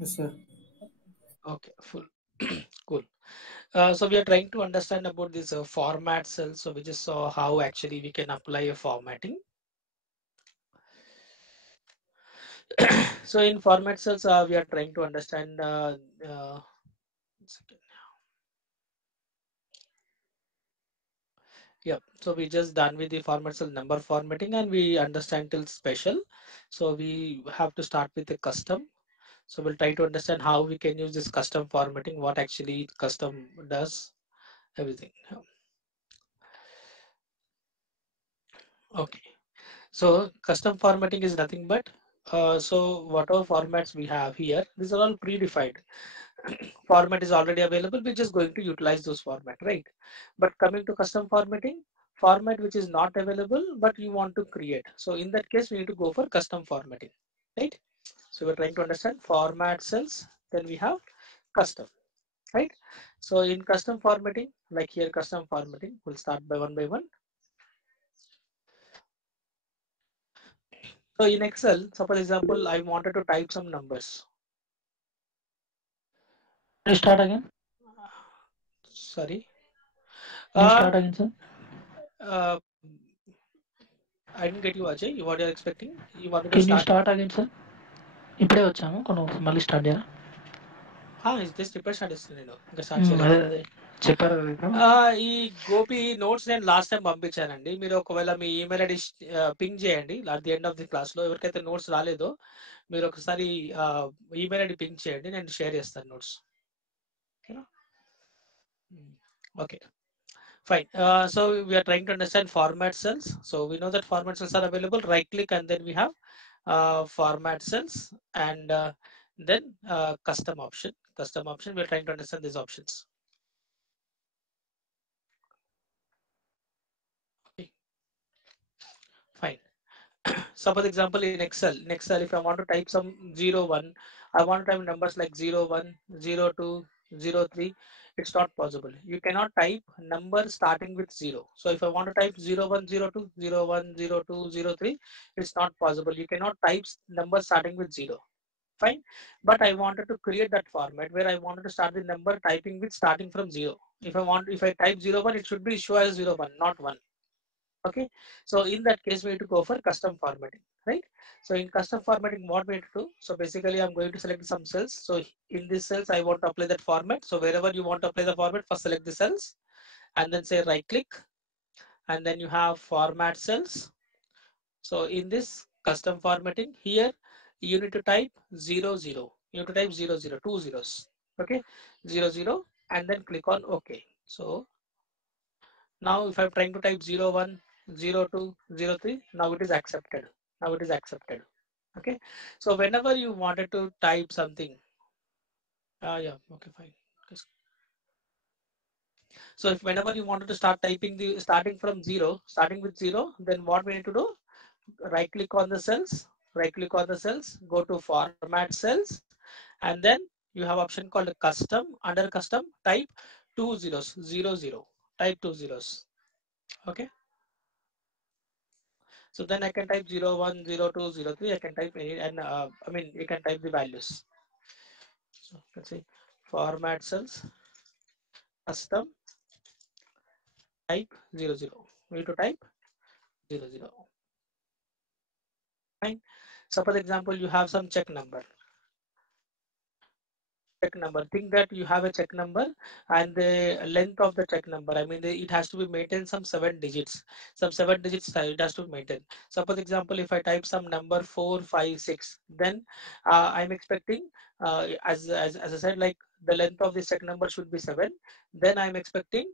Yes, sir. Okay, full. Cool. So we are trying to understand about this format cells. So we just saw how actually we can apply a formatting. So in format cells, we are trying to understand. Second. Yeah. So we just done with the format cell number formatting, and we understand till special. So we have to start with the custom. So we'll try to understand how we can use this custom formatting, what actually custom does, everything. Okay. So custom formatting is nothing but so whatever formats we have here, these are all predefined. Format is already available. We're just going to utilize those format, right? But coming to custom formatting, format which is not available, but you want to create. So in that case, we need to go for custom formatting, right? So we're trying to understand format cells. Then we have custom, right? So in custom formatting, like here, custom formatting, we'll start by one. So in Excel, suppose example, I wanted to type some numbers. Can you start again? Sorry. Can you Uh, start again, sir? uh, I didn't get you, Ajay. What you're expecting? You want me to Can you start? start again, sir? ఇప్పుడే వచ్చాము కొన్ని మళ్ళీ start చేయాలి. Is this ఇప్పుడు start చేస్తాను నేను ఇంకా start చేయలేదు. అదే చెప్పారు కదా. ఈ గోపి నోట్స్ నేను లాస్ట్ టైం పంపించానండి. మీరు ఒకవేళ మీ ఈమెయిల్ ఐడి పింగ్ చేయండి at the end of the class లో. ఎవరికైతే నోట్స్ రాలేదో మీరు ఒకసారి ఈమెయిల్ ఐడి పింగ్ చేయండి, నేను షేర్ చేస్తాను నోట్స్. ఓకేనా? Okay. Fine. So we are trying to understand format cells. So we know that format cells are available. Right click and then we have format cells, and then custom option. Custom option. We are trying to understand these options. Okay. Fine. Suppose example in Excel. In Excel, if I want to type some 01, I want to type numbers like 01, 02, 03. It's not possible. You cannot type number starting with 0. So if I want to type 0102, 0102, 03, it's not possible. You cannot type number starting with 0. Fine. But I wanted to create that format where I wanted to start the number typing with starting from 0. If I type 01, it should be show as 01, not 1. Okay, so in that case we need to go for custom formatting, right? So in custom formatting, what we need to do, so basically I'm going to select some cells. So in these cells I want to apply that format. So wherever you want to apply the format, first select the cells and then say right click, and then you have format cells. So in this custom formatting here, you need to type 00. You need to type 00, two zeros. Okay, 00, and then click on OK. So now if I'm trying to type 01, 02, 03, now it is accepted. Now it is accepted. Okay. So whenever you wanted to type something, yeah, okay, fine. So if whenever you wanted to start typing the starting from 0, starting with 0, then what we need to do? Right click on the cells, right click on the cells, go to format cells, and then you have option called custom. Under custom, type two zeros, 00. Type two zeros. Okay. So then I can type 01, 02, 03. I can type any, and I mean, you can type the values. So let's see, format cells, custom, type 00. We need to type 00. Fine. Suppose example, you have some check number. Check number. Think that you have a check number and the length of the check number. I mean, it has to be maintained some 7 digits. Some 7 digits it has to be maintained. Suppose example, if I type some number 456, then I'm expecting as I said, like the length of the check number should be 7. Then I'm expecting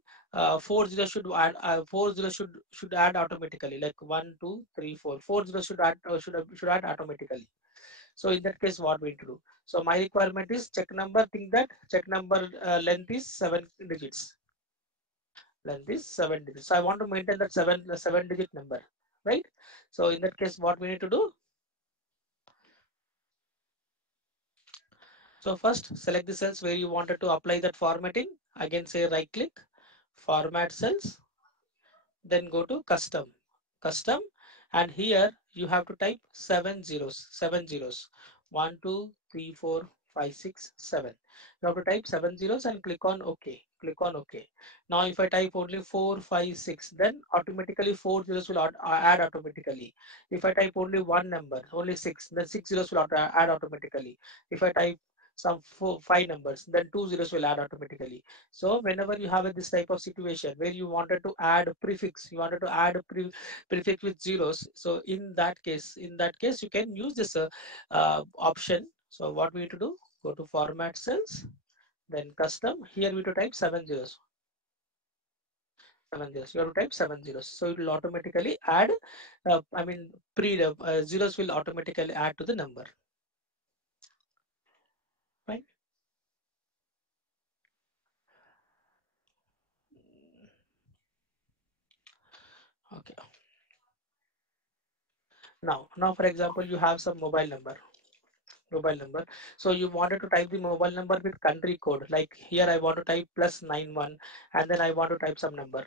40 should add 40 should add automatically, like 1, 2, 3, 4. 40 should add automatically. So in that case, what we need to do? So my requirement is check number. Think that check number length is 7 digits. Length is 7 digits. So I want to maintain that 7 digit number, right? So in that case, what we need to do? So first, select the cells where you wanted to apply that formatting. Again, say right click, format cells, then go to custom, custom, and here you have to type 7 zeros, 7 zeros, 1, 2, 3, 4, 5, 6, 7. You have to type 7 zeros and click on OK. Click on OK. Now if I type only 4, 5, 6, then automatically 4 zeros will add automatically. If I type only one number, only 6, then 6 zeros will add automatically. If I type some 5 numbers, then 2 zeros will add automatically. So whenever you have this type of situation where you wanted to add a prefix, you wanted to add a prefix with zeros. So in that case, you can use this option. So what we need to do? Go to format cells, then custom. Here we need to type 7 zeros. 7 zeros. You have to type 7 zeros. So it will automatically add. I mean, zeros will automatically add to the number. Right? Okay. Now for example, you have some mobile number. So you wanted to type the mobile number with country code. Like here, I want to type +91, and then I want to type some number.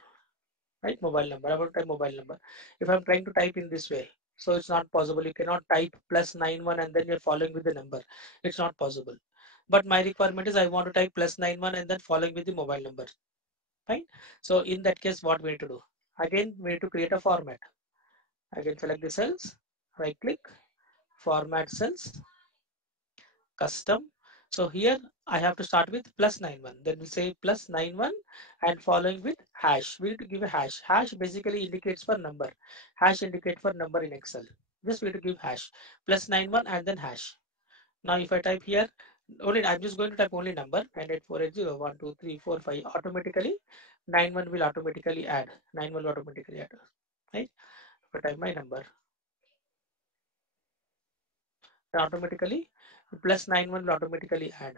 Right, mobile number. I want to type mobile number. If I'm trying to type in this way, so it's not possible. You cannot type +91 and then you're following with the number. It's not possible. But my requirement is I want to type +91 and then following with the mobile number. Right. So in that case, what we need to do? Again, we need to create a format. Again, select the cells, right click, format cells, custom. So here I have to start with +91. Then we say +91 and following with hash. We need to give a hash. Hash basically indicates for number. Hash indicates for number in Excel. Just we need to give hash +91 and then hash. Now if I type here, only I'm just going to type only number 98480 automatically 91 will automatically add. 91 will automatically add. Right? If I type my number, then automatically +91 will automatically add.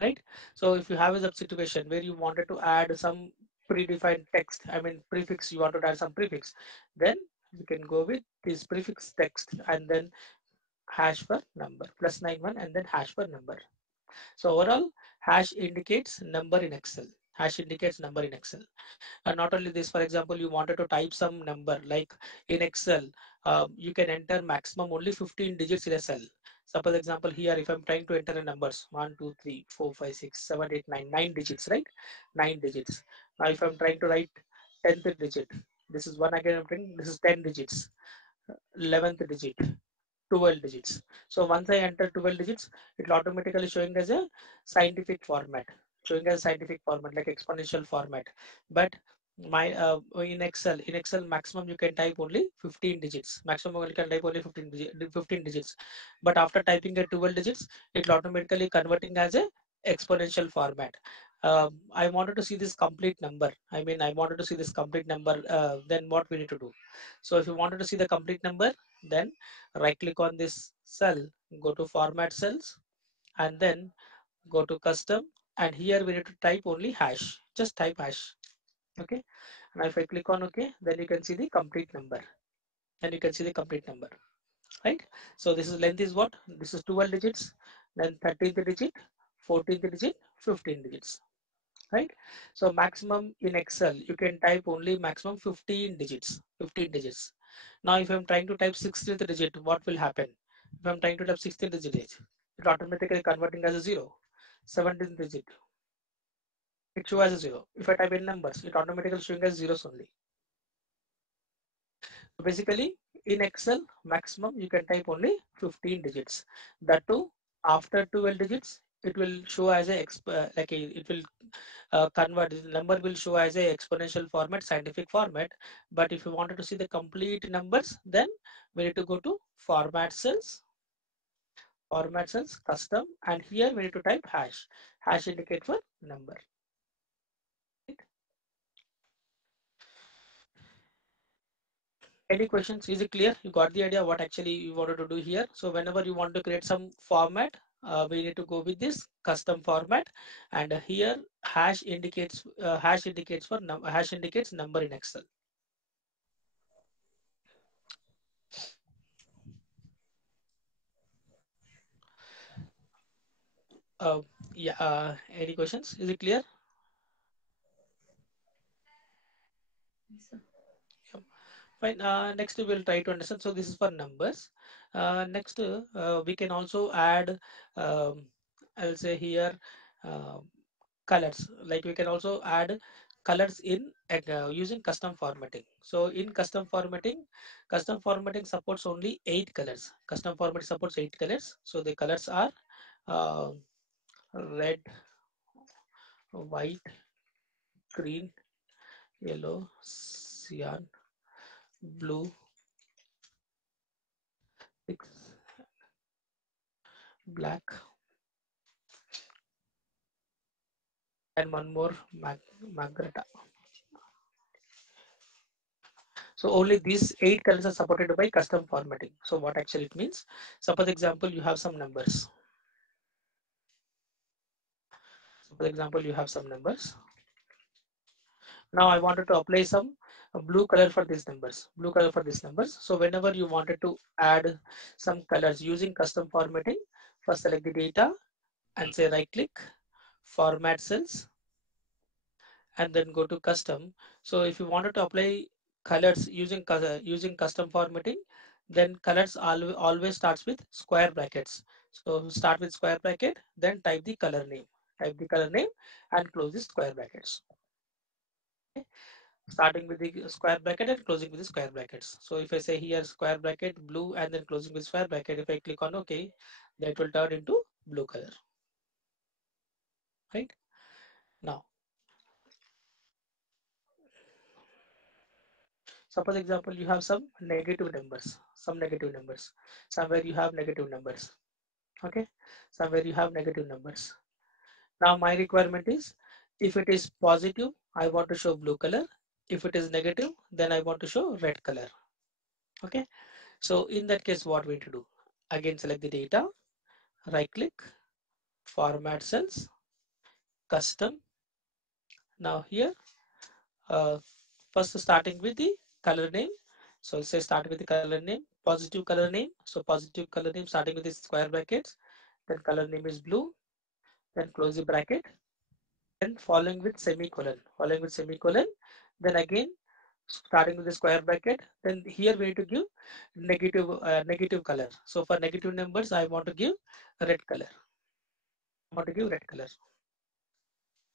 Right? So if you have a situation where you wanted to add some predefined text, I mean prefix, you want to add some prefix, then you can go with this prefix text and then hash for number +91 and then hash for number. So overall, hash indicates number in Excel. Hash indicates number in Excel. And not only this, for example, you wanted to type some number like in Excel, you can enter maximum only 15 digits in a cell. Suppose example here, if I'm trying to enter a numbers 1, 2, 3, 4, 5, 6, 7, 8, 9, 9 digits, right? 9 digits. Now if I'm trying to write 10th digit, this is one again, I'm trying, this is 10 digits, 11th digit, 12 digits. So once I enter 12 digits, it will automatically showing as a scientific format, showing as a scientific format like exponential format. But my in Excel maximum you can type only 15 digits. Maximum you can type only 15 digits. But after typing a 12 digits, it will automatically converting as a exponential format. I wanted to see this complete number. I mean, I wanted to see this complete number. Then what we need to do? So if you wanted to see the complete number, then right click on this cell, go to format cells, and then go to custom, and here we need to type only hash. Just type hash. Okay. And if I click on OK, then you can see the complete number. And you can see the complete number. Right. So this is length is what? This is 12 digits, then 13th digit, 14th digit, 15 digits. Right. So maximum in Excel, you can type only maximum 15 digits. 15 digits. Now if I'm trying to type 16th digit, what will happen? If I'm trying to type 16th digit, it automatically converting as a 0. 17th digit, it shows as a 0. If I type in numbers, it automatically showing as zeros only. So basically in Excel, maximum you can type only 15 digits. That too, after 12 digits, it will show as a it will convert, the number will show as a exponential format, scientific format. But if you wanted to see the complete numbers, then we need to go to format cells, custom, and here we need to type hash. Hash indicate for number. Right? Any questions? Is it clear? You got the idea what actually you wanted to do here. So whenever you want to create some format, we need to go with this custom format, and here hash indicates hash indicates number in Excel. Uh, yeah. Any questions? Is it clear? Yeah. Fine. Next we will try to understand. So this is for numbers. Next, we can also add, I'll say here, uh, colors. Like we can also add colors in using custom formatting. So in custom formatting supports only 8 colors. Custom formatting supports 8 colors. So the colors are uh, red, white, green, yellow, cyan, blue, six, black, and one more magenta. So only these 8 colors are supported by custom formatting. So what actually it means? Suppose example you have some numbers. For example, you have some numbers. Now I wanted to apply some blue color for these numbers. Blue color for these numbers. So whenever you wanted to add some colors using custom formatting, first select the data and say right click, format cells, and then go to custom. So if you wanted to apply colors using custom formatting, then colors always starts with square brackets. So start with square bracket, then type the color name. Type the color name and close the square brackets. Starting with the square bracket and closing with the square brackets. So if I say here square bracket blue and then closing with square bracket, if I click on OK, that will turn into blue color. Right now, suppose example you have some negative numbers, somewhere you have negative numbers. Okay, somewhere you have negative numbers. Now my requirement is, if it is positive, I want to show blue color. If it is negative, then I want to show red color. Okay, so in that case, what we need to do? Again, select the data, right click, format cells, custom. Now here, uh, first starting with the color name. So say start with the color name, positive color name. So positive color name starting with the square brackets. Then color name is blue. Then close the bracket. Then following with semicolon. Following with semicolon. Then again starting with the square bracket. Then here we need to give negative color. So for negative numbers, I want to give red color. I want to give red color.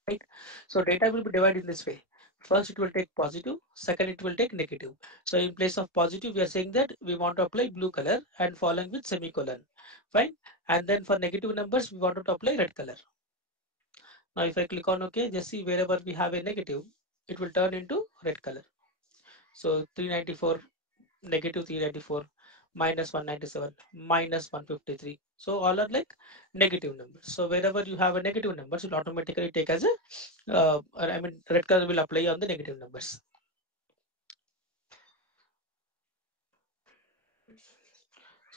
Right? So data will be divided in this way. First it will take positive, second it will take negative. So in place of positive, we are saying that we want to apply blue color and following with semicolon. Fine. And then for negative numbers, we want to apply red color. Now if I click on OK, just see wherever we have a negative, it will turn into red color. So 394, negative 394, minus 197, minus 153. So all are like negative numbers. So wherever you have a negative numbers, it will automatically take as a red color will apply on the negative numbers.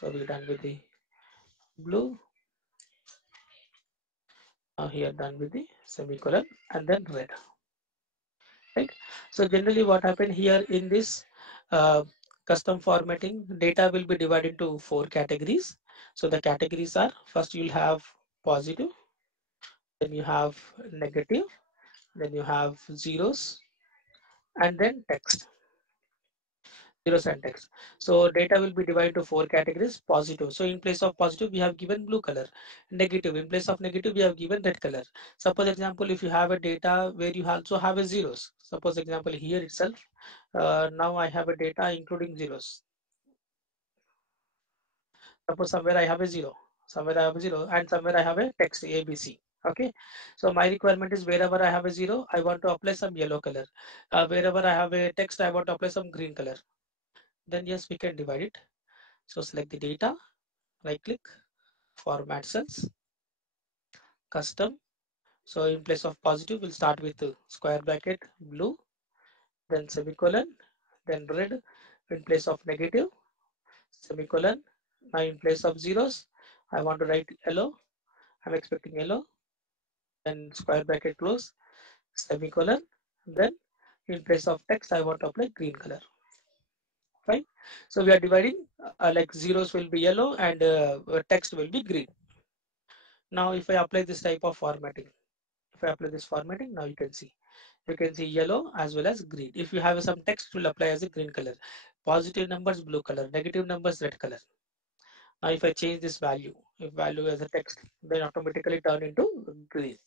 So we're done with the blue. Now here done with the semicolon and then red. Right. So generally what happened here in this custom formatting, data will be divided into 4 categories. So the categories are, first you'll have positive, then you have negative, then you have zeros, and then text. Zeros and text. So data will be divided to 4 categories. Positive. So in place of positive, we have given blue color. Negative. In place of negative, we have given red color. Suppose example, if you have a data where you also have a zeros. Suppose example here itself. Now I have a data including zeros. Suppose somewhere I have a zero. Somewhere I have a zero, and somewhere I have a text ABC. Okay, so my requirement is wherever I have a zero, I want to apply some yellow color. Wherever I have a text, I want to apply some green color. Then yes, we can divide it. So select the data, right click, format cells, custom. So in place of positive, we'll start with square bracket, blue, then semicolon, then red. In place of negative, semicolon. Now in place of zeros, I want to write yellow. I'm expecting yellow. Then square bracket close, semicolon. Then in place of text, I want to apply green color. Fine. So we are dividing like zeros will be yellow and text will be green. Now if I apply this type of formatting, if I apply this formatting, now you can see yellow as well as green. If you have some text, it will apply as a green color. Positive numbers blue color, negative numbers red color. Now if I change this value, if value as a text, then automatically turn into green.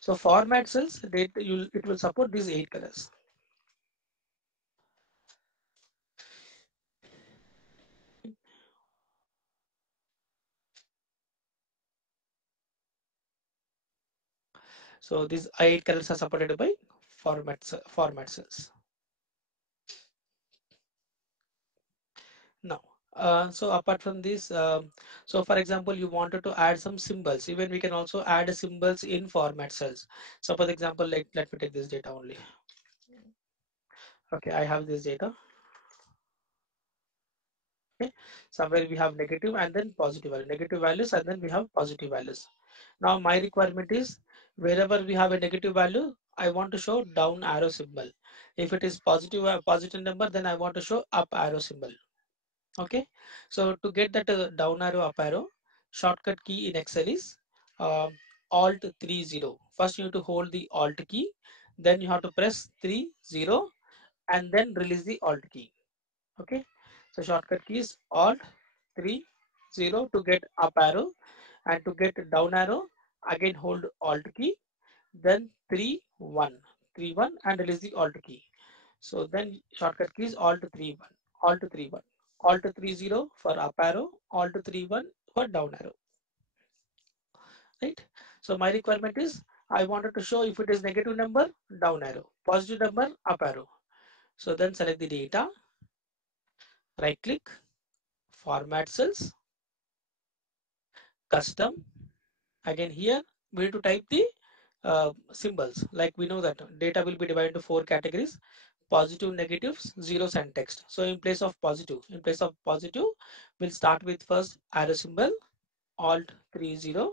So format cells, it will support these 8 colors. So these 8 colors are supported by format cells. Now, so apart from this, so for example, you wanted to add some symbols. Even we can also add symbols in format cells. So for example, like let me take this data only. Okay, I have this data. Okay, somewhere we have negative and then positive value, negative values, and then we have positive values. Now my requirement is wherever we have a negative value, I want to show down arrow symbol. If it is positive, positive number, then I want to show up arrow symbol. Okay, so to get that down arrow, up arrow, shortcut key in Excel is Alt 30. First you need to hold the Alt key, then you have to press 30 and then release the Alt key. Okay, so shortcut key is Alt 30 to get up arrow, and to get down arrow again hold Alt key, then 3 1 and release the Alt key. So then shortcut key is Alt 3 1, Alt 3 1, Alt 30 for up arrow, Alt 3 1 for down arrow. Right. So my requirement is I wanted to show if it is negative number, down arrow, positive number, up arrow. So then select the data, right click, format cells, custom. Again here we need to type the symbols. Like we know that data will be divided into 4 categories: positive, negatives, zeros, and text. So in place of positive, we'll start with first arrow symbol, Alt 30,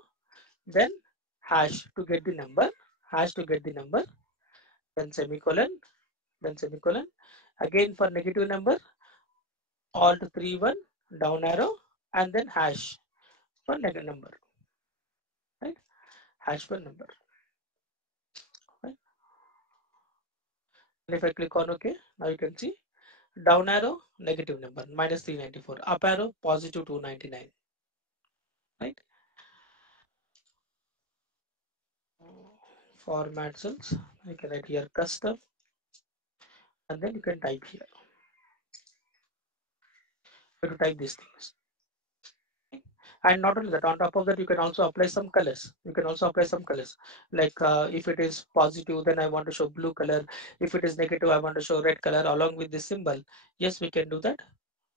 then hash to get the number, then semicolon, Again for negative number, Alt 31, down arrow, and then hash for negative number, right? Hash for number, right? And if I click on OK, now you can see down arrow negative number -394, up arrow positive 299, right? Format cells, I can write here custom, and then you can type here. You have to type these things. And not only that, on top of that, you can also apply some colors. Like if it is positive, then I want to show blue color. If it is negative, I want to show red color along with the symbol. Yes, we can do that.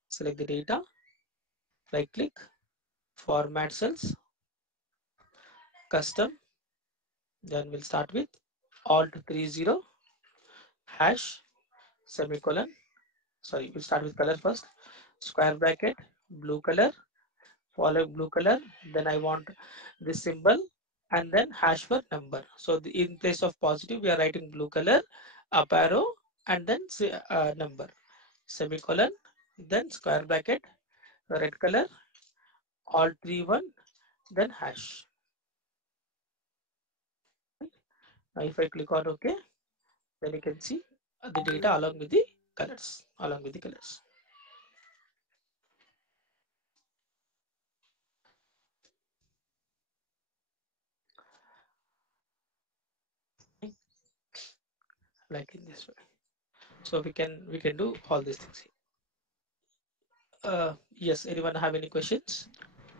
Select the data, right click, format cells, custom. Then we'll start with Alt 30, hash, semicolon. Sorry, we'll start with color first. Square bracket, blue color, follow blue color. Then I want this symbol and then hash for number. So in place of positive, we are writing blue color, up arrow, and then number, semicolon, then square bracket, red color, Alt 31, then hash. Now if I click on OK, then you can see the data along with the colors, like in this way. So we can do all these things. Yes, anyone have any questions?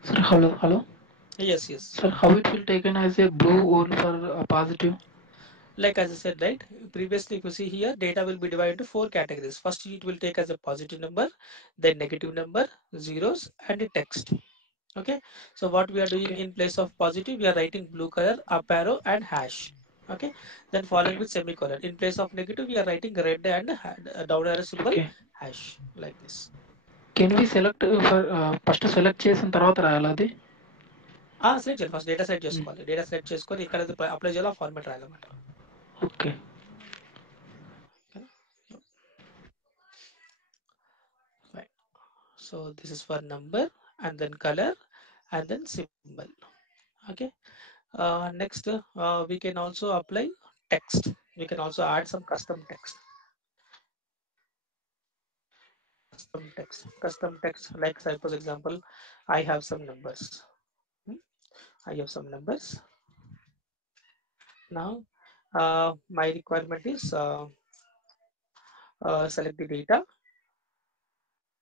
Sir, hello. Yes, yes. Sir, how it will taken as a blue only for positive? Like as I said, right, previously if you see here, data will be divided into 4 categories. First it will take as a positive number, then negative number, zeros, and a text. Okay, so what we are doing, Okay. in place of positive, we are writing blue color, up arrow, and hash. Okay, then following Okay. with semicolon. In place of negative, we are writing red and down arrow symbol, Okay. hash, like this. Can we select for first select చేసిన తర్వాత రాయాలి అది? Select చేయాలి, first data select చేసుకోవాలి. Data select చేసుకొని ఇక్కడ apply చేయాలి, format రాయాలన్నమాట. Okay. Right. So this is for number, and then color, and then symbol. Okay. Next, we can also apply text. We can also add some custom text. custom text, like suppose example, I have some numbers. I have some numbers. Now, my requirement is select the data,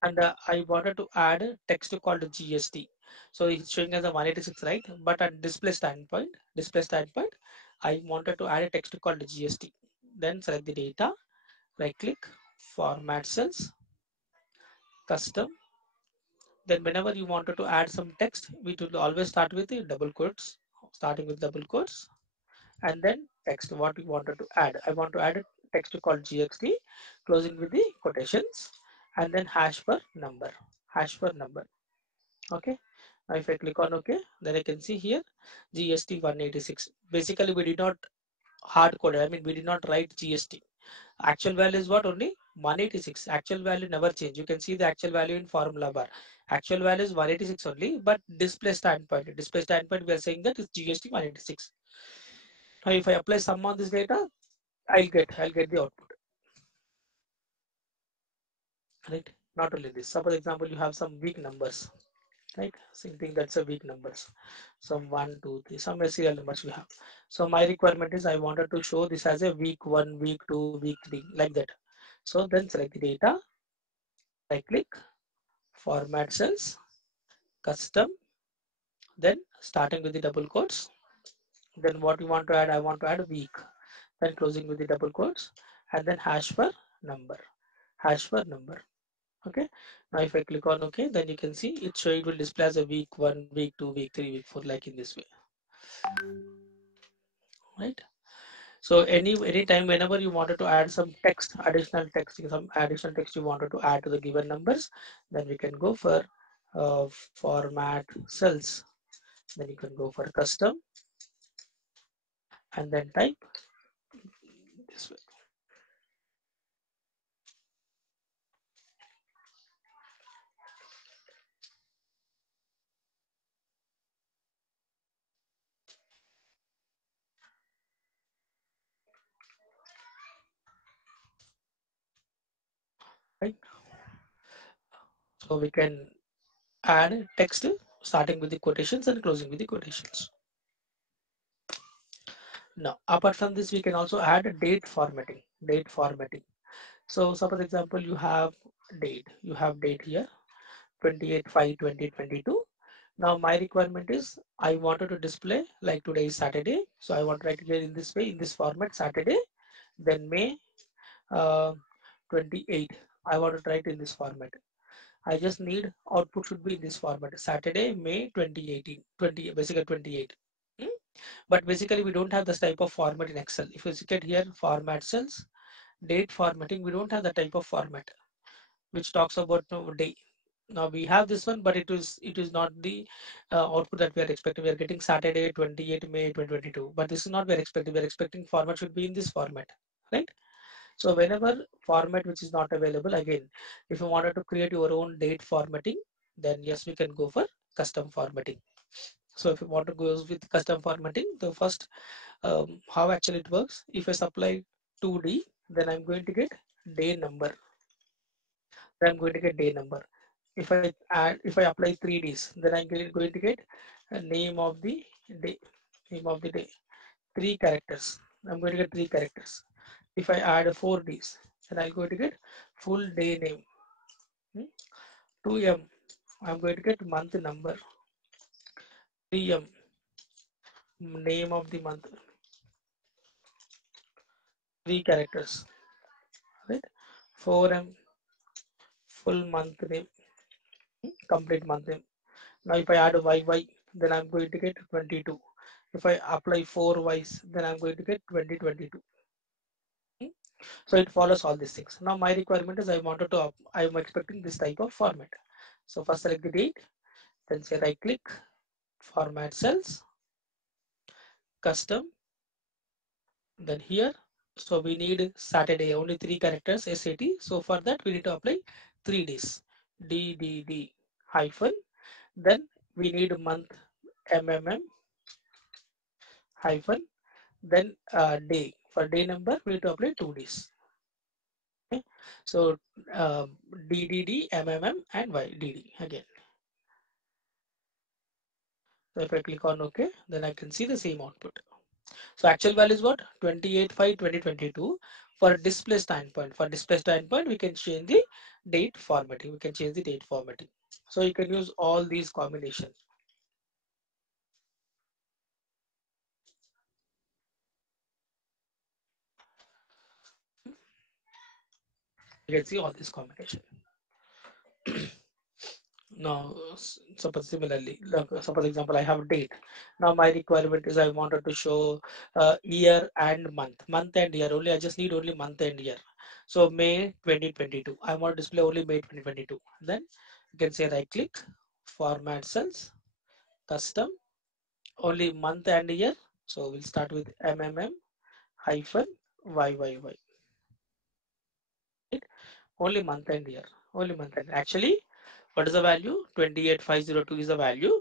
and I wanted to add a text called GST. So it's showing as a 186, right? But at display standpoint, I wanted to add a text called GST. Then select the data, right click, format cells, custom. Then whenever you wanted to add some text, we will always start with the double quotes, starting with double quotes, and then text what we wanted to add. I want to add a text called GXT, closing with the quotations, and then hash per number. Okay. Now if I click on OK, then I can see here GST 186. Basically, we did not hard code. I mean, we did not write GST. Actual value is what? Only 186. Actual value never change. You can see the actual value in formula bar. Actual value is 186 only, but display standpoint, we are saying that it's GST 186. Now if I apply sum on this data, I'll get the output. Right? Not only this. Suppose example you have some weak numbers. Right? Same thing, that's a weak numbers. Some 1, 2, 3, some serial numbers we have. So my requirement is I wanted to show this as a week 1, week 2, week 3, like that. So then select the data, right click, format cells, custom, then starting with the double quotes. Then what you want to add, I want to add week, then closing with the double quotes, and then hash per number. Okay. Now if I click on OK, then you can see it will display as a week 1, week 2, week 3, week 4, like in this way. Right. So anytime whenever you wanted to add some text, some additional text you wanted to add to the given numbers, then we can go for format cells. Then you can go for custom and then type this way. Right. So we can add text starting with the quotations and closing with the quotations. Now, apart from this, we can also add date formatting. So suppose example, you have date here, 28/5/2022. Now my requirement is I wanted to display like today is Saturday. So I want to write it in this way, in this format, Saturday, then May uh, 28. I want to write in this format. I just need output should be in this format, Saturday, May 2018, 20, basically 28. Hmm? But basically we don't have this type of format in Excel. If you look at here, format cells, date formatting, we don't have the type of format which talks about day. Now we have this one, but it is not the output that we are expecting. We are getting Saturday 28 May 2022, but this is not we are expecting. We are expecting format should be in this format, right? So whenever format which is not available, again, if you wanted to create your own date formatting, then yes, we can go for custom formatting. So if you want to go with custom formatting, the first how actually it works, if I supply 2D, then I'm going to get day number. Then I'm going to get day number. If I apply 3Ds, then I'm going to get a name of the day, three characters. I'm going to get three characters. If I add 4Ds, then I'm going to get full day name. 2M, I'm going to get month number. 3M, name of the month. Three characters, right? 4M, full month name, complete month name. Now if I add YY, then I'm going to get 22. If I apply 4Ys, then I'm going to get 2022. So it follows all these things. Now my requirement is I'm expecting this type of format. So first select the date, then say right click, format cells, custom, then here. So we need Saturday, only three characters, SAT. So for that we need to apply 3Ds, DDD hyphen. Then we need month, MMM hyphen. Then day, for day number we need to apply 2Ds. Okay. So DDD, MMM, and YDD again. So if I click on OK, then I can see the same output. So actual value is what? 28/5/2022 for display standpoint. For display standpoint, we can change the date formatting. We can change the date formatting. So you can use all these combinations. You can see all these combinations. Now, suppose similarly, suppose example, I have date. Now my requirement is I wanted to show year and month and year only. I just need only month and year. So May 2022. I want to display only May 2022. Then you can say right click, format cells, custom, only month and year. So we'll start with MMM hyphen YYY. Right? Only month and year. Only month and actually, what is the value? 28502 is the value.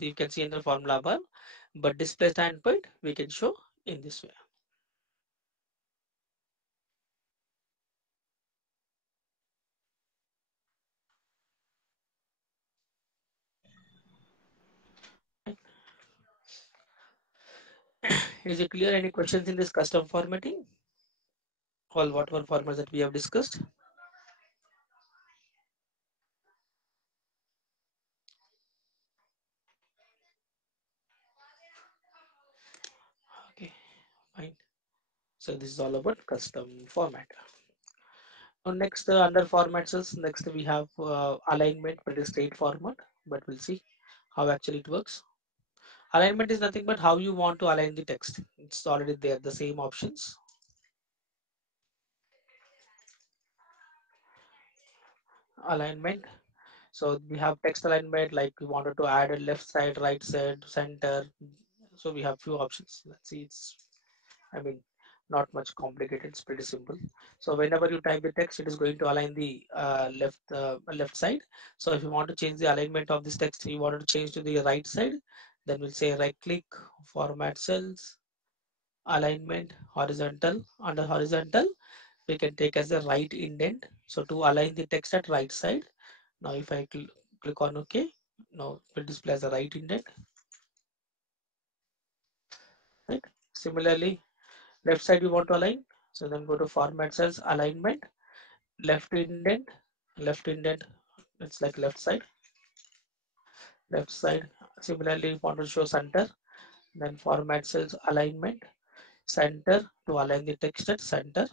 You can see in the formula bar, but display standpoint we can show in this way. Is it clear? Any questions in this custom formatting? All whatever formats that we have discussed. Okay, fine. So this is all about custom format. Now next under formats is next we have alignment, pretty straightforward, but we'll see how actually it works. Alignment is nothing but how you want to align the text. It's already there, the same options. Alignment. So we have text alignment, like we wanted to add a left side, right side, center. So we have few options. Let's see, I mean, not much complicated. It's pretty simple. So whenever you type the text, it is going to align the left side. So if you want to change the alignment of this text, you wanted to change to the right side, then we'll say right click, format cells, alignment, horizontal. Under horizontal, we can take as a right indent. So to align the text at right side. Now if I click on OK, now it will display as a right indent. Right. Similarly, left side we want to align. So then go to format cells, alignment, left indent, left indent. It's like left side, left side. Similarly, we want to show center. Then format cells, alignment, center to align the text at center.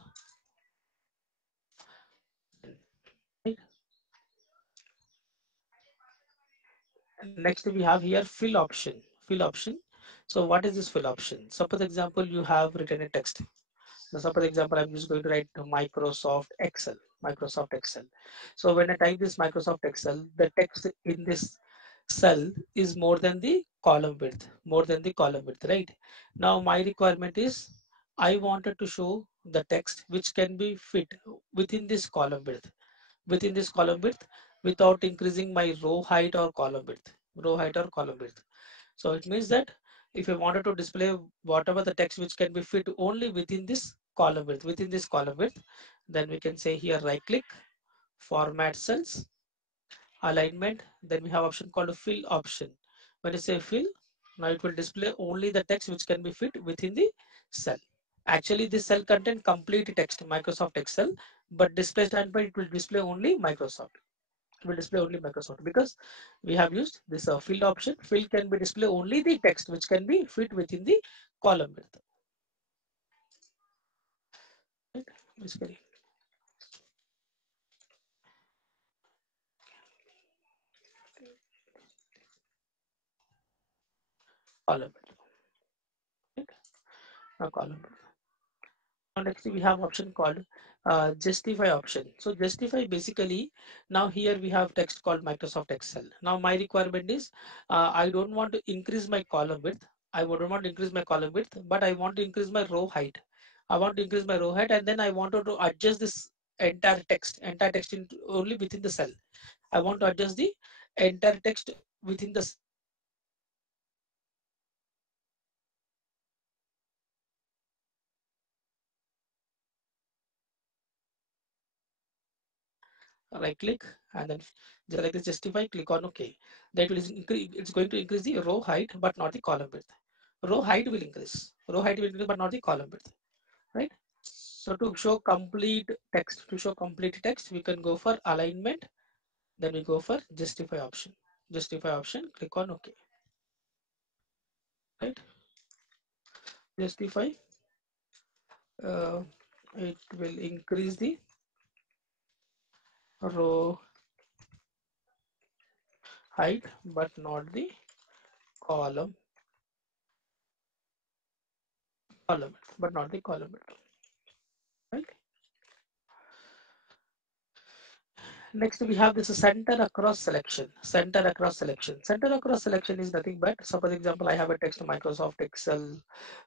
Right. Next we have here fill option. Fill option. So what is this fill option? Suppose example you have written a text. Now suppose example I'm just going to write to Microsoft Excel. Microsoft Excel. So when I type this Microsoft Excel, the text in this cell is more than the column width. More than the column width, right? Now my requirement is I wanted to show the text which can be fit within this column width. Within this column width without increasing my row height or column width. Row height or column width. So it means that if you wanted to display whatever the text which can be fit only within this column width, then we can say here right click, format cells, alignment, then we have option called fill option. When you say fill, now it will display only the text which can be fit within the cell. Actually this cell contain complete text, Microsoft Excel, but display standpoint it will display only Microsoft. Will display only Microsoft because we have used this fill option. Fill can be display only the text which can be fit within the column width. Right? Basically, column width. Right? Now column width. Now next we have option called justify option. So justify basically now here we have text called Microsoft Excel. Now my requirement is I don't want to increase my column width. I would not want to increase my column width, but I want to increase my row height. I want to increase my row height and then I wanted to adjust this entire text into only within the cell. I want to adjust the entire text within the right click, and then just like this justify, click on OK. That will increase, it's going to increase the row height but not the column width. Row height will increase, but not the column width, right? So to show complete text, we can go for alignment, then we go for justify option. Justify option, click on OK, right? Justify, uh, it will increase the row height but not the column but not the column width, right? Next we have this center across selection. Center across selection is nothing but, suppose example, I have a text Microsoft Excel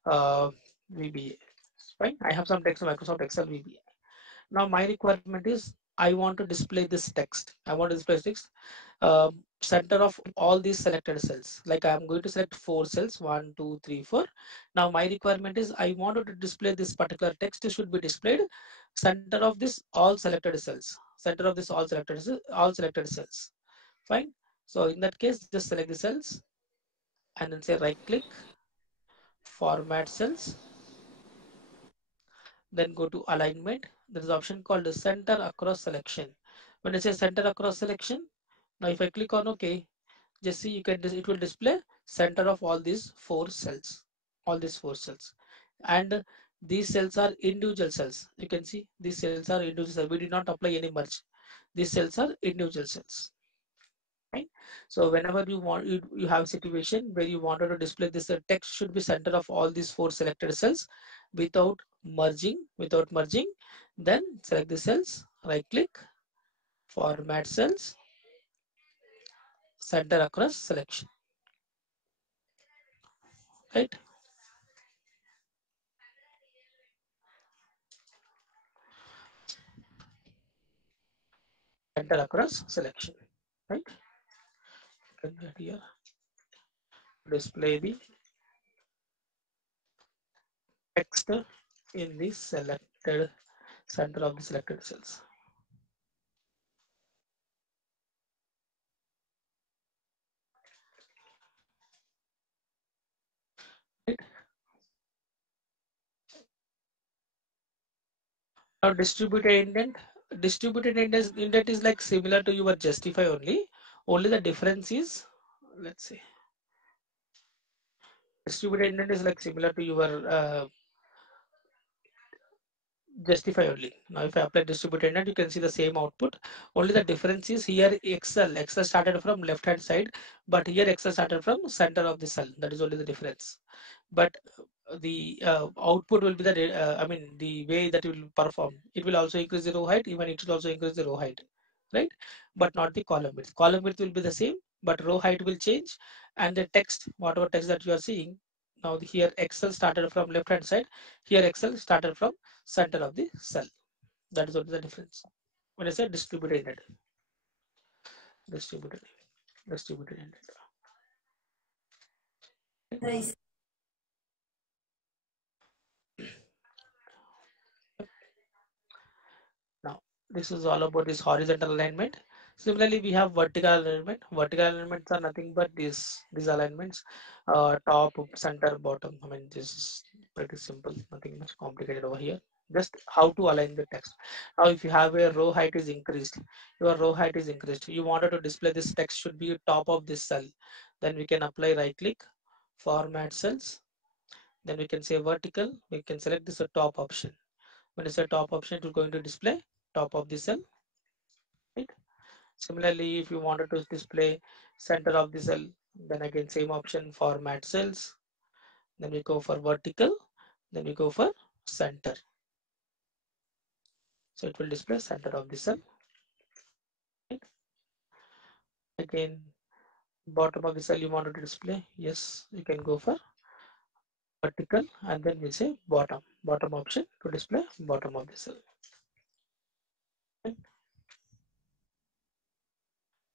VBA. Fine, I have some text Microsoft Excel VBA. Now my requirement is I want to display this text. I want to display text center of all these selected cells. Like I am going to select 4 cells, 1, 2, 3, 4. Now my requirement is I wanted to display this particular text should be displayed center of this all selected cells. Center of this all selected cells. Fine. So in that case, just select the cells and then say right click, format cells, then go to alignment. There is an option called the center across selection. When I say center across selection, now if I click on OK, just see it will display center of all these 4 cells, and these cells are individual cells. You can see these cells are individual cells. We did not apply any merge. These cells are individual cells. Right? So whenever you have a situation where you wanted to display this text should be center of all these 4 selected cells without merging, then select the cells, right click, format cells, center across selection, right? Center across selection, right? You can get here, display the text in the selected center of the selected cells. Right? Now distributed indent is like similar to your justify only. Only the difference is, let's see, distributed indent is like similar to your justify only. Now if I apply distributed indent, you can see the same output. Only the difference is here Excel started from left hand side, but here Excel started from center of the cell. That is only the difference. But the output will be I mean the way that it will perform. It will also increase the row height, even it will also increase the row height, right? But not the column width. Column width will be the same, but row height will change, and the text, whatever text that you are seeing, now here Excel started from left hand side, here Excel started from center of the cell. That is what is the difference. When I say distributed, distributed, distributed. Nice. Now, this is all about this horizontal alignment. Similarly, we have vertical alignment. Vertical alignments are nothing but these alignments, top, center, bottom. I mean, this is pretty simple, nothing much complicated over here. Just how to align the text. Now, if you have a row height is increased, your row height is increased. You wanted to display this text should be top of this cell. Then we can apply right click, format cells. Then we can say vertical. We can select this top option. When it's a top option, it will going to display top of the cell, right? Similarly, if you wanted to display center of the cell, then again same option, format cells. Then we go for vertical. Then we go for center. So it will display center of the cell. Right? Again, bottom of the cell you wanted to display. Yes, you can go for vertical, and then we say bottom option to display bottom of the cell. Right?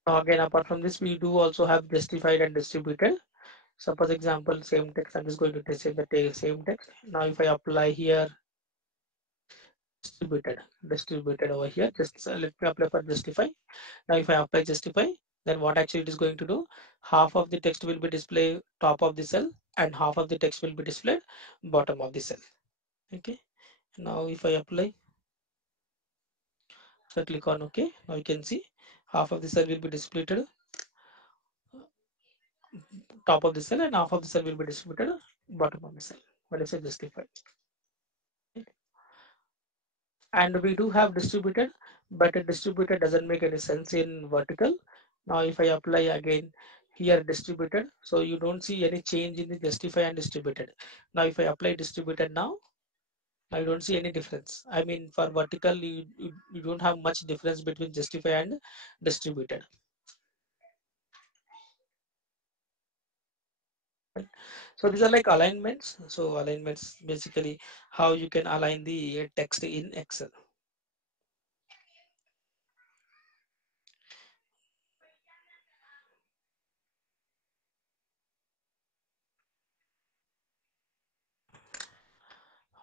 Now again, apart from this, we do also have justified and distributed. Suppose example, same text, I'm just going to say the same text. Now if I apply here distributed over here. Just let me apply for justify. Now if I apply justify, then what actually it is going to do, half of the text will be displayed top of the cell and half of the text will be displayed bottom of the cell. Okay, now if I apply, so click on OK. Now you can see half of the cell will be displayed top of the cell and half of the cell will be distributed bottom of the cell. When I say justify, and we do have distributed, but a distributed doesn't make any sense in vertical. Now if I apply again here distributed, so you don't see any change in the justify and distributed. Now if I apply distributed now, I don't see any difference. I mean, for vertical you don't have much difference between justify and distributed. Right? So these are like alignments. So alignments basically how you can align the text in Excel.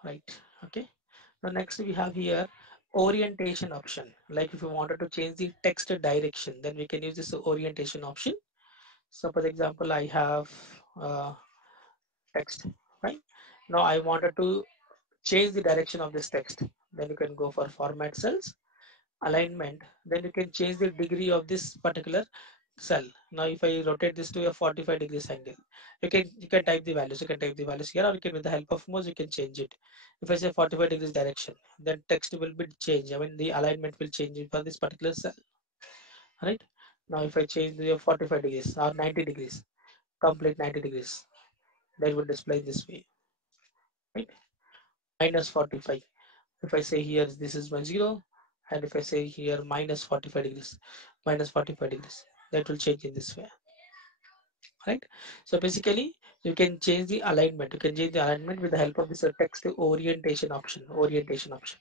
Right. Okay. Now next we have here orientation option. Like if you wanted to change the text direction, then we can use this orientation option. So for example, I have text, right? Now I wanted to change the direction of this text. Then you can go for format cells, alignment. Then you can change the degree of this particular cell. Now if I rotate this to a 45 degrees angle, you can type the values. You can type the values here, or you can, with the help of mouse, you can change it. If I say 45 degrees direction, then text will be changed. I mean the alignment will change for this particular cell. Right? Now if I change the 45 degrees or 90 degrees, complete 90 degrees, that will display this way. Right? Minus 45. If I say here this is my 0, and if I say here minus 45 degrees, minus 45 degrees, that will change in this way. Right? So basically you can change the alignment. You can change the alignment with the help of this text orientation option. Orientation option.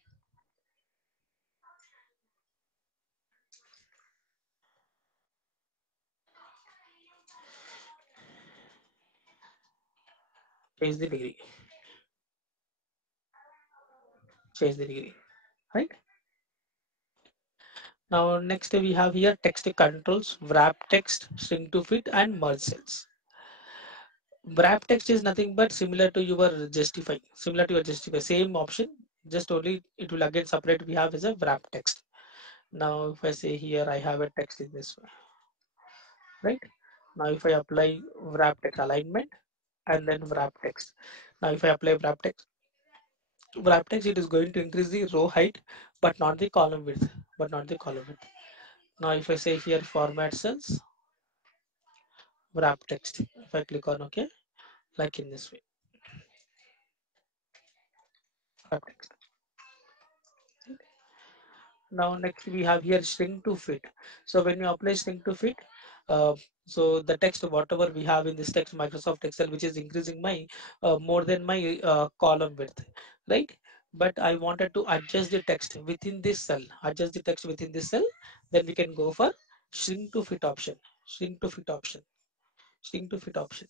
Change the degree. Change the degree. Right? Now next we have here text controls, wrap text, shrink to fit, and merge cells. Wrap text is nothing but similar to your justify. Similar to your justify. Same option. Just only it will again separate. We have is a wrap text. Now if I say here I have a text in this way, right? Now if I apply wrap text alignment and then wrap text. Now if I apply wrap text, it is going to increase the row height but not the column width. But not the column width. Now if I say here format cells, wrap text. If I click on OK, like in this way. Wrap text. Now next we have here shrink to fit. So when you apply shrink to fit, uh, so the text whatever we have in this text Microsoft Excel, which is increasing my more than my column width, right? But I wanted to adjust the text within this cell, adjust the text within this cell, then we can go for shrink to fit option, shrink to fit option, shrink to fit option.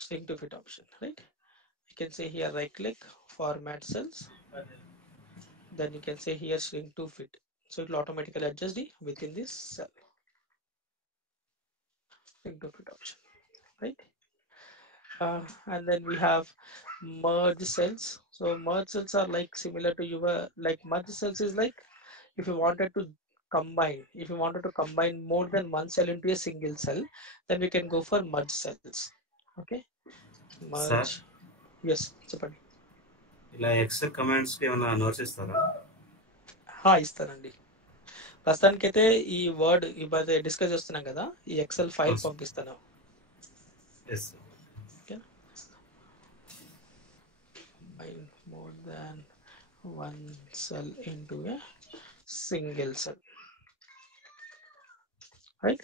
Shrink to fit option, right? You can say here right click, format cells, then you can say here shrink to fit. So it will automatically adjust the within this cell. Shrink to fit option, right? And then we have merge cells. So merge cells are like similar to your, like merge cells is like if you wanted to combine, if you wanted to combine more than one cell into a single cell, then we can go for merge cells. Okay, merge. Sir Yes, చెప్పండి. ఇలా XL కమాండ్స్కి ఏమైనా notes ఇస్తారా? ఇస్తానండి. ప్రస్తుతానికైతే ఈ word ఇప్పుడు discuss చేస్తున్నాం కదా, ఈ ఎక్సెల్ ఫైల్ పంపిస్తాను. Yes sir. Okay, combine more than one cell into a single cell, right?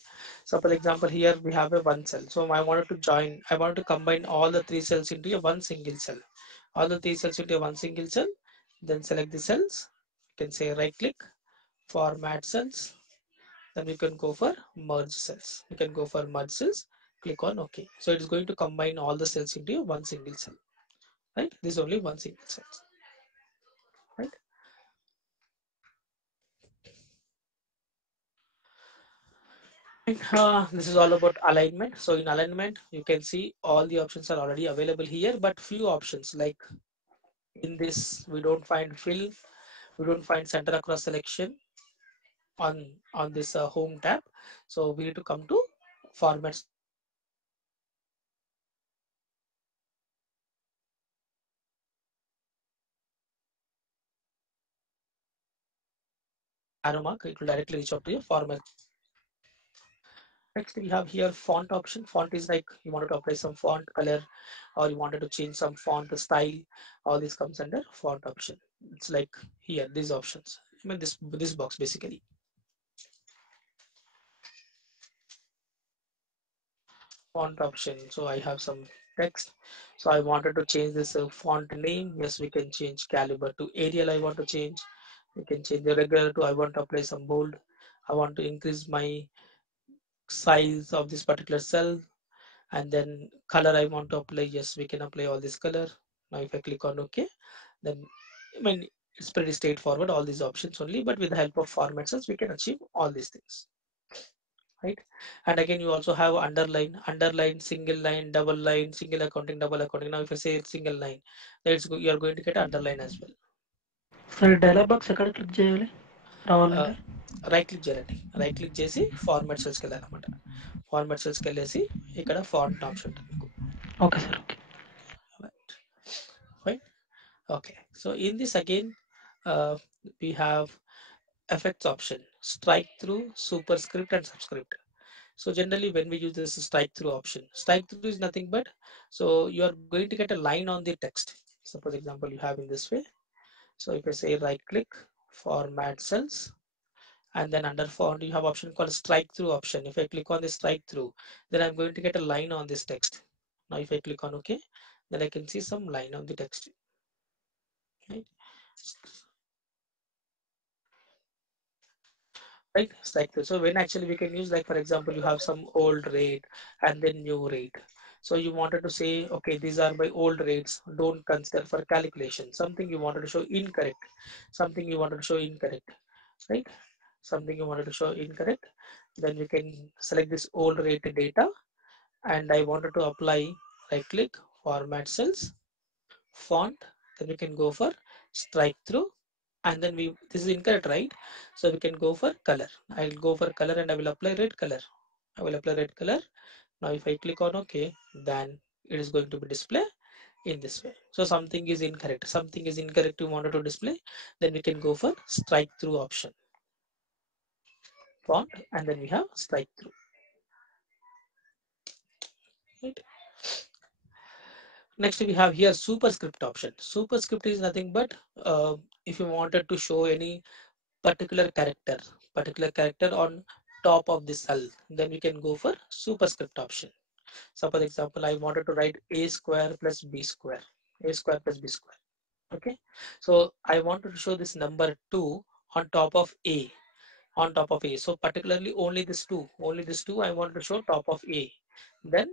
So for example here we have a one cell, so I wanted to join, I wanted to combine all the three cells into a one single cell, all the three cells into a one single cell. Then select the cells, you can say right click, format cells, then we can go for merge cells, you can go for merge cells, click on OK. So it is going to combine all the cells into one single cell, right? This is only one single cell, right? This is all about alignment. So in alignment, you can see all the options are already available here, but few options like in this, we don't find fill, we don't find center across selection on this home tab. So we need to come to format. Arrow mark, it will directly reach out to your format. Next we have here font option. Font is like you wanted to apply some font color or you wanted to change some font style. All this comes under font option. It's like here, these options. I mean this box basically. Font option. So I have some text. So I wanted to change this font name. Yes, we can change caliber to Arial. I want to change. We can change the regular to I want to apply some bold. I want to increase my size of this particular cell, and then color I want to apply. Yes, we can apply all this color. Now if I click on OK, then I mean it's pretty straightforward, all these options only, but with the help of format cells we can achieve all these things, right? And again you also have underline, single line, double line, single accounting, double accounting. Now if I say single line, that's you are going to get underline as well. సరే dialogue box ఎక్కడ click చేయాలి రావాలంటే right click చేయాలండి. Right click చేసి format సెల్స్కి వెళ్ళాలన్నమాట. Format సెల్స్కి వెళ్ళేసి ఇక్కడ font option ఉంటుంది మీకు. Okay sir okay Right. Okay, so in this again we have effects option, strike through, superscript and subscript. So generally when we use this strike through option, strike through is nothing but, so you are going to get a line on the text. Suppose example you have in this way. So if I say right click, format cells, and then under font you have option called strike through option. If I click on the strike through, then I'm going to get a line on this text. Now if I click on OK, then I can see some line on the text, right? Right, strike through. So when actually we can use, like for example you have some old rate and then new rate. So you wanted to say, okay, these are my old rates, don't consider for calculation. Something you wanted to show incorrect, something you wanted to show incorrect, right? Something you wanted to show incorrect, then we can select this old rate data, and I wanted to apply, right click, format cells, font, then we can go for strike through, and then this is incorrect, right? So we can go for color. I'll go for color and I will apply red color. I will apply red color. Now if I click on OK, then it is going to be display in this way. So something is incorrect, something is incorrect you wanted to display, then we can go for strike through option, font, and then we have strike through, right? Next we have here superscript option. Superscript is nothing but if you wanted to show any particular character on top of the cell, then we can go for superscript option. Suppose example I wanted to write a square plus b square, a square plus b square. Okay, so I wanted to show this number 2 on top of a, on top of a. So particularly only this 2 I want to show top of a. Then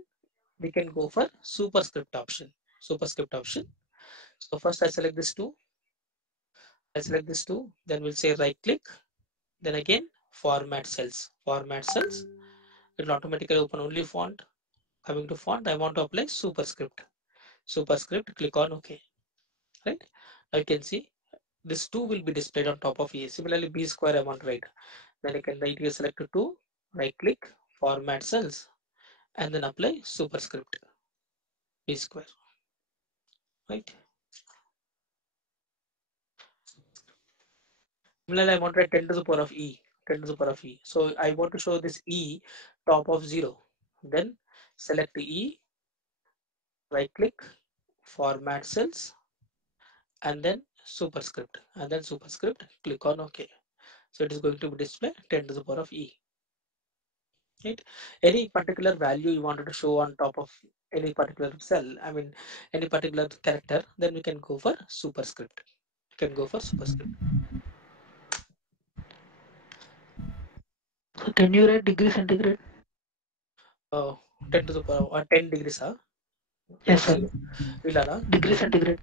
we can go for superscript option. Superscript option. So first I select this 2, then we'll say right click, then again format cells, it will automatically open only font. Coming to font, I want to apply superscript, click on OK, right? Now you can see this 2 will be displayed on top of A. Similarly b square I want to write, then I can right here select 2, right click, format cells, and then apply superscript b square, right? Similarly I want to write 10 to the power of e, 10 to the power of e. So I want to show this e top of 0, then select e, right click, format cells, and then superscript, click on OK. So it is going to be display 10 to the power of e, right? Any particular value you wanted to show on top of any particular cell, I mean any particular character, then we can go for superscript. So can you write degree centigrade? 10 to the power 10 degrees, huh? Yes, sir. Ilana? Degree centigrade.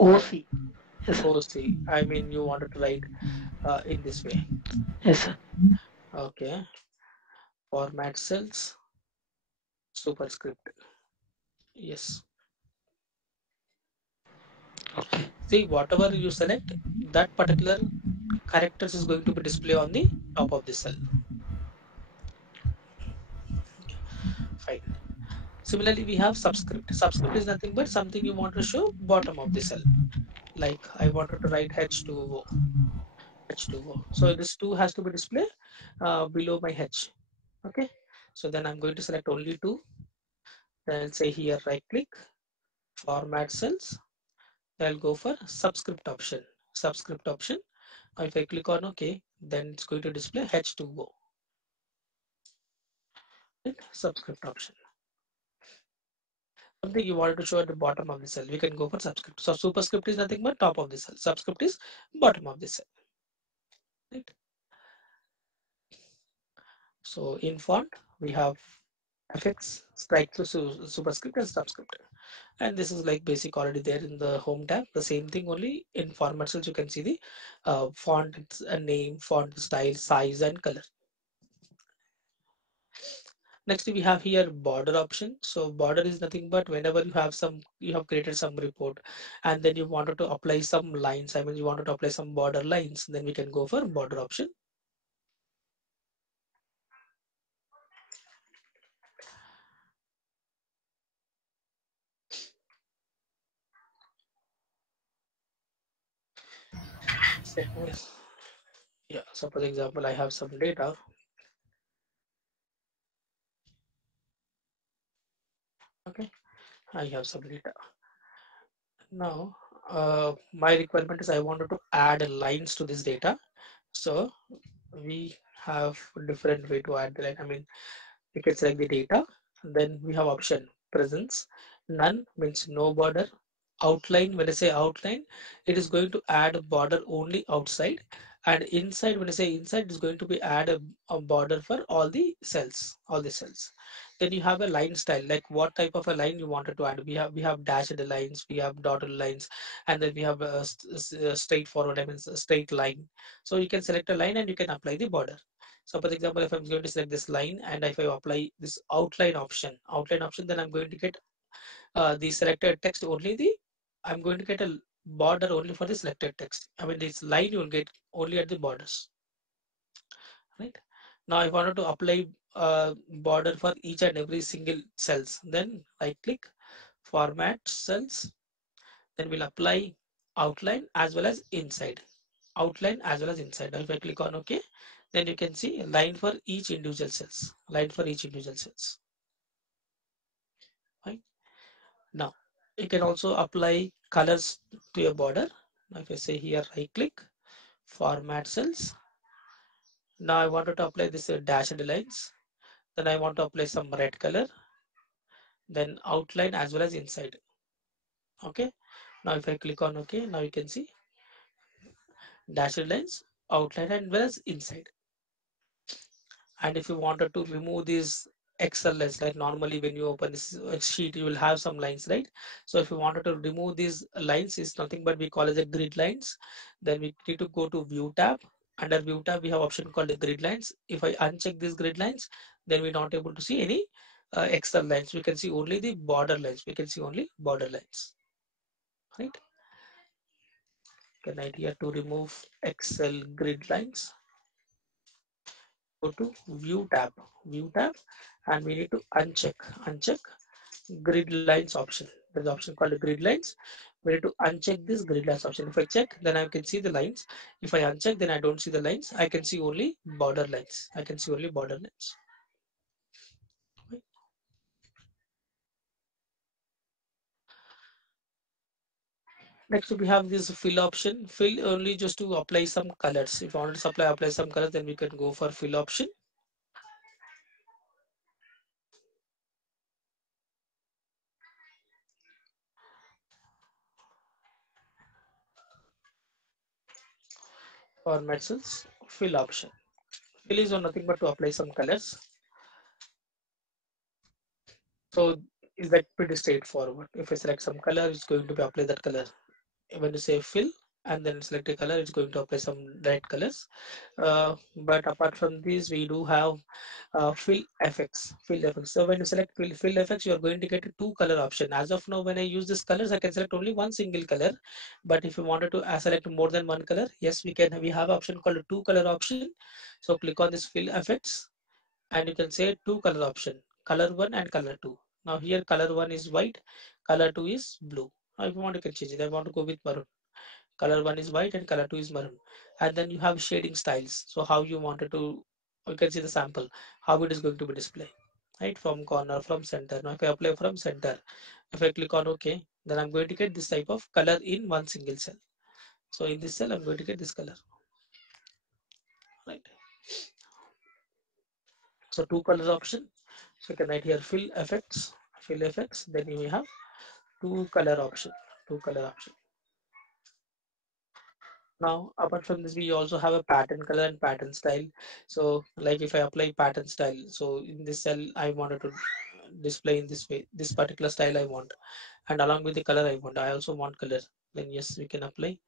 OC. Yes, sir. Oh, see, I mean, you wanted to write in this way. Yes, sir. Okay. Format cells, superscript. Yes. Okay. See, whatever you select, that particular characters is going to be displayed on the top of the cell. Fine. Similarly, we have subscript. Subscript is nothing but something you want to show bottom of the cell. Like I wanted to write H2O. H2O. So this 2 has to be displayed below my H. Okay. So then I'm going to select only 2. Then I'll say here right click, format cells. I'll go for subscript option. Subscript option. If I click on OK, then it's going to display H2O. Right? Subscript option. Something you wanted to show at the bottom of the cell, we can go for subscript. So superscript is nothing but top of the cell. Subscript is bottom of the cell. Right? So in font, we have fx, strike through superscript and subscript. And this is like basic already there in the home tab. The same thing only in format cells you can see the font name, font style, size and color. Next we have here border option. So border is nothing but whenever you have created some report and then you wanted to apply some lines. I mean you wanted to apply some border lines, then we can go for border option. Suppose, yeah, suppose example I have some data. Okay, I have some data. Now my requirement is I wanted to add lines to this data. So we have different way to add the line. I mean we can select the data, then we have option presence. None means no border. Outline, when I say outline, it is going to add a border only outside, and inside, when I say inside, it is going to be add a border for all the cells. Then you have a line style, like what type of a line you wanted to add. We have dashed lines, we have dotted lines, and then we have a straightforward, I mean a straight line. So you can select a line and you can apply the border. So for example, if I'm going to select this line and if I apply this outline option, then I'm going to get the selected text only I'm going to get a border only for the selected text. I mean this line you will get only at the borders, right? Now I wanted to apply border for each and every single cells. Then right click, format cells. Then we'll apply outline as well as inside. Outline as well as inside. Now if I click on OK, then you can see a line for each individual cells. Line for each individual cells. Right? Now you can also apply colors to your border. Now if I say here right click, format cells. Now I wanted to apply this dashed lines. Then I want to apply some red color. Then outline as well as inside. Okay. Now if I click on OK, now you can see dashed lines, outline and well as inside. And if you wanted to remove these Excel lines, like normally when you open this sheet, you will have some lines, right? So if you wanted to remove these lines, is nothing but we call as a grid lines. Then we need to go to view tab. Under view tab, we have option called the grid lines. If I uncheck these grid lines, then we're not able to see any Excel lines. We can see only the border lines. We can see only border lines, right? Can I here to remove Excel grid lines? Go to view tab, and we need to uncheck grid lines option. There's an option called grid lines. We need to uncheck this grid lines option. If I check, then I can see the lines. If I uncheck, then I don't see the lines. I can see only border lines. I can see only border lines. Next we have this fill option. Fill only just to apply some colors. If I want to apply some colors, then we can go for fill option. Format cells, fill option. Fill is nothing but to apply some colors. So is that pretty straightforward? If I select some color, it's going to be apply that color. When you say fill and then select a color, it's going to apply some bright colors. But apart from this, we do have fill effects. Fill effects. So when you select fill effects, you are going to get a two color option. As of now, when I use this colors, I can select only one single color. But if you wanted to select more than one color, yes, we can. We have option called a two color option. So click on this fill effects and you can say two color option, color one and color two. Now here color one is white, color two is blue. Now if you want, you can change it. I want to go with maroon. Color one is white and color two is maroon. And then you have shading styles. So how you wanted to, you can see the sample, how it is going to be displayed. Right, from corner, from center. Now if I apply from center, if I click on OK, then I'm going to get this type of color in one single cell. So in this cell, I'm going to get this color. Right. So two color option. So you can write here fill effects, fill effects. Then you have two color option, two color option. Now apart from this, we also have a pattern color and pattern style. So like if I apply pattern style, so in this cell I wanted to display in this way, this particular style I want, and along with the color I want, I also want color. Then yes, we can apply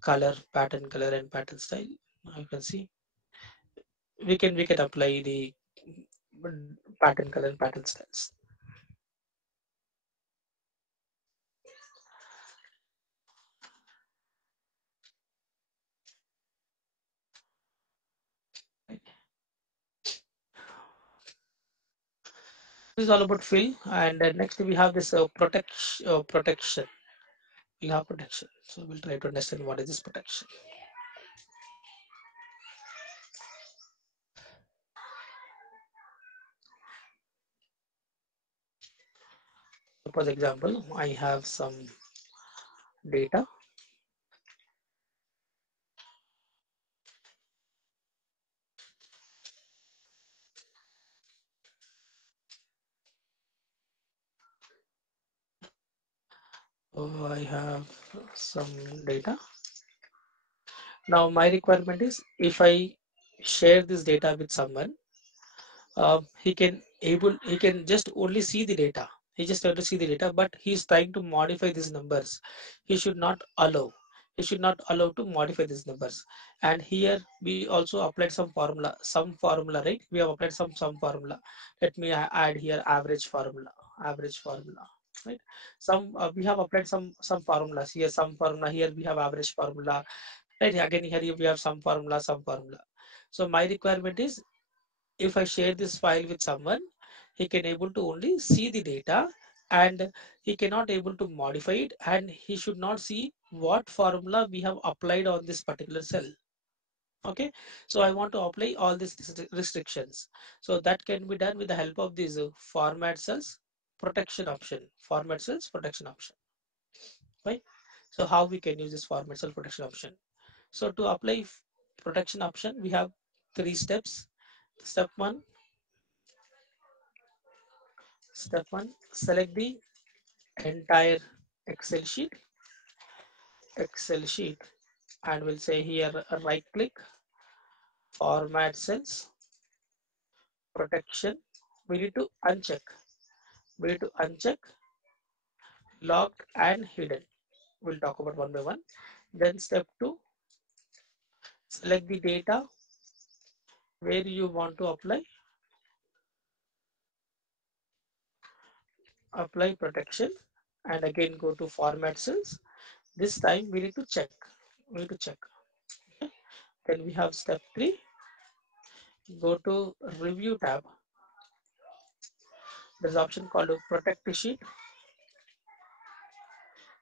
color, color and pattern style. Now you can see we can apply the pattern color and pattern styles. This is all about fill, and next we have this protection. We'll have protection. So we'll try to understand what is this protection. For example, I have some data. I have some data. Now my requirement is if I share this data with someone, he can just only see the data. He just have to see the data, but he's trying to modify these numbers. He should not allow. He should not allow to modify these numbers. And here we also applied some formula, right? We have applied some formula. Let me add here average formula, right? Some we have applied some formulas here, some formula here. We have average formula, right? Again here we have some formula, some formula. So my requirement is if I share this file with someone, he can able to only see the data and he cannot able to modify it, and he should not see what formula we have applied on this particular cell. Okay, so I want to apply all these restrictions. So that can be done with the help of this format cells protection option. Format cells protection option. Right. So how we can use this format cell protection option? So to apply protection option, we have three steps. Step one, select the entire Excel sheet, and we'll say here right click, format cells, protection. We need to uncheck. We need to uncheck locked and hidden. We'll talk about one by one. Then step two, select the data where you want to apply protection, and again go to format cells. This time we need to check. We need to check. Okay. Then we have step three. Go to review tab. There's an option called protect sheet.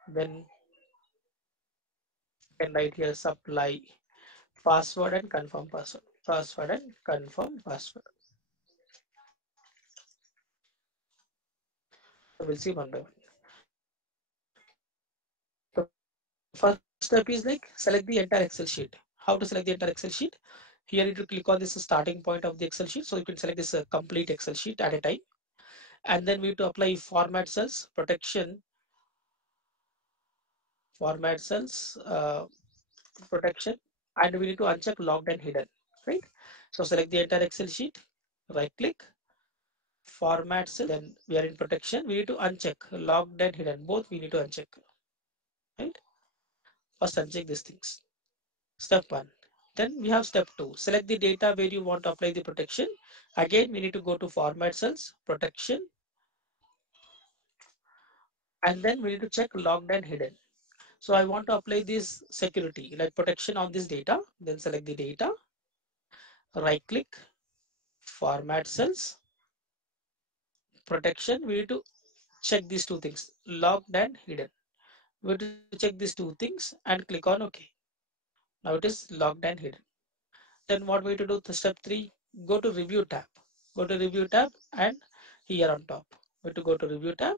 Then you can write here supply password and confirm password. Password and confirm password. So we'll see one by one. The first step is like select the entire Excel sheet. How to select the entire Excel sheet? Here you need to click on this starting point of the Excel sheet. So you can select this complete Excel sheet at a time. And then we need to apply format cells, protection, format cells, protection, and we need to uncheck logged and hidden, right? So select the entire Excel sheet, right click, format cell, then we are in protection. We need to uncheck logged and hidden. Both we need to uncheck. Right? First uncheck these things. Step 1. Then we have step 2. Select the data where you want to apply the protection. Again, we need to go to format cells, protection, and then we need to check logged and hidden. So I want to apply this security, like protection on this data. Then select the data, right click, format cells, protection. We need to check these two things, logged and hidden. We need to check these two things and click on OK. Now it is logged and hidden. Then what we need to do, the step 3, go to review tab. Go to review tab and here on top, we have to go to review tab,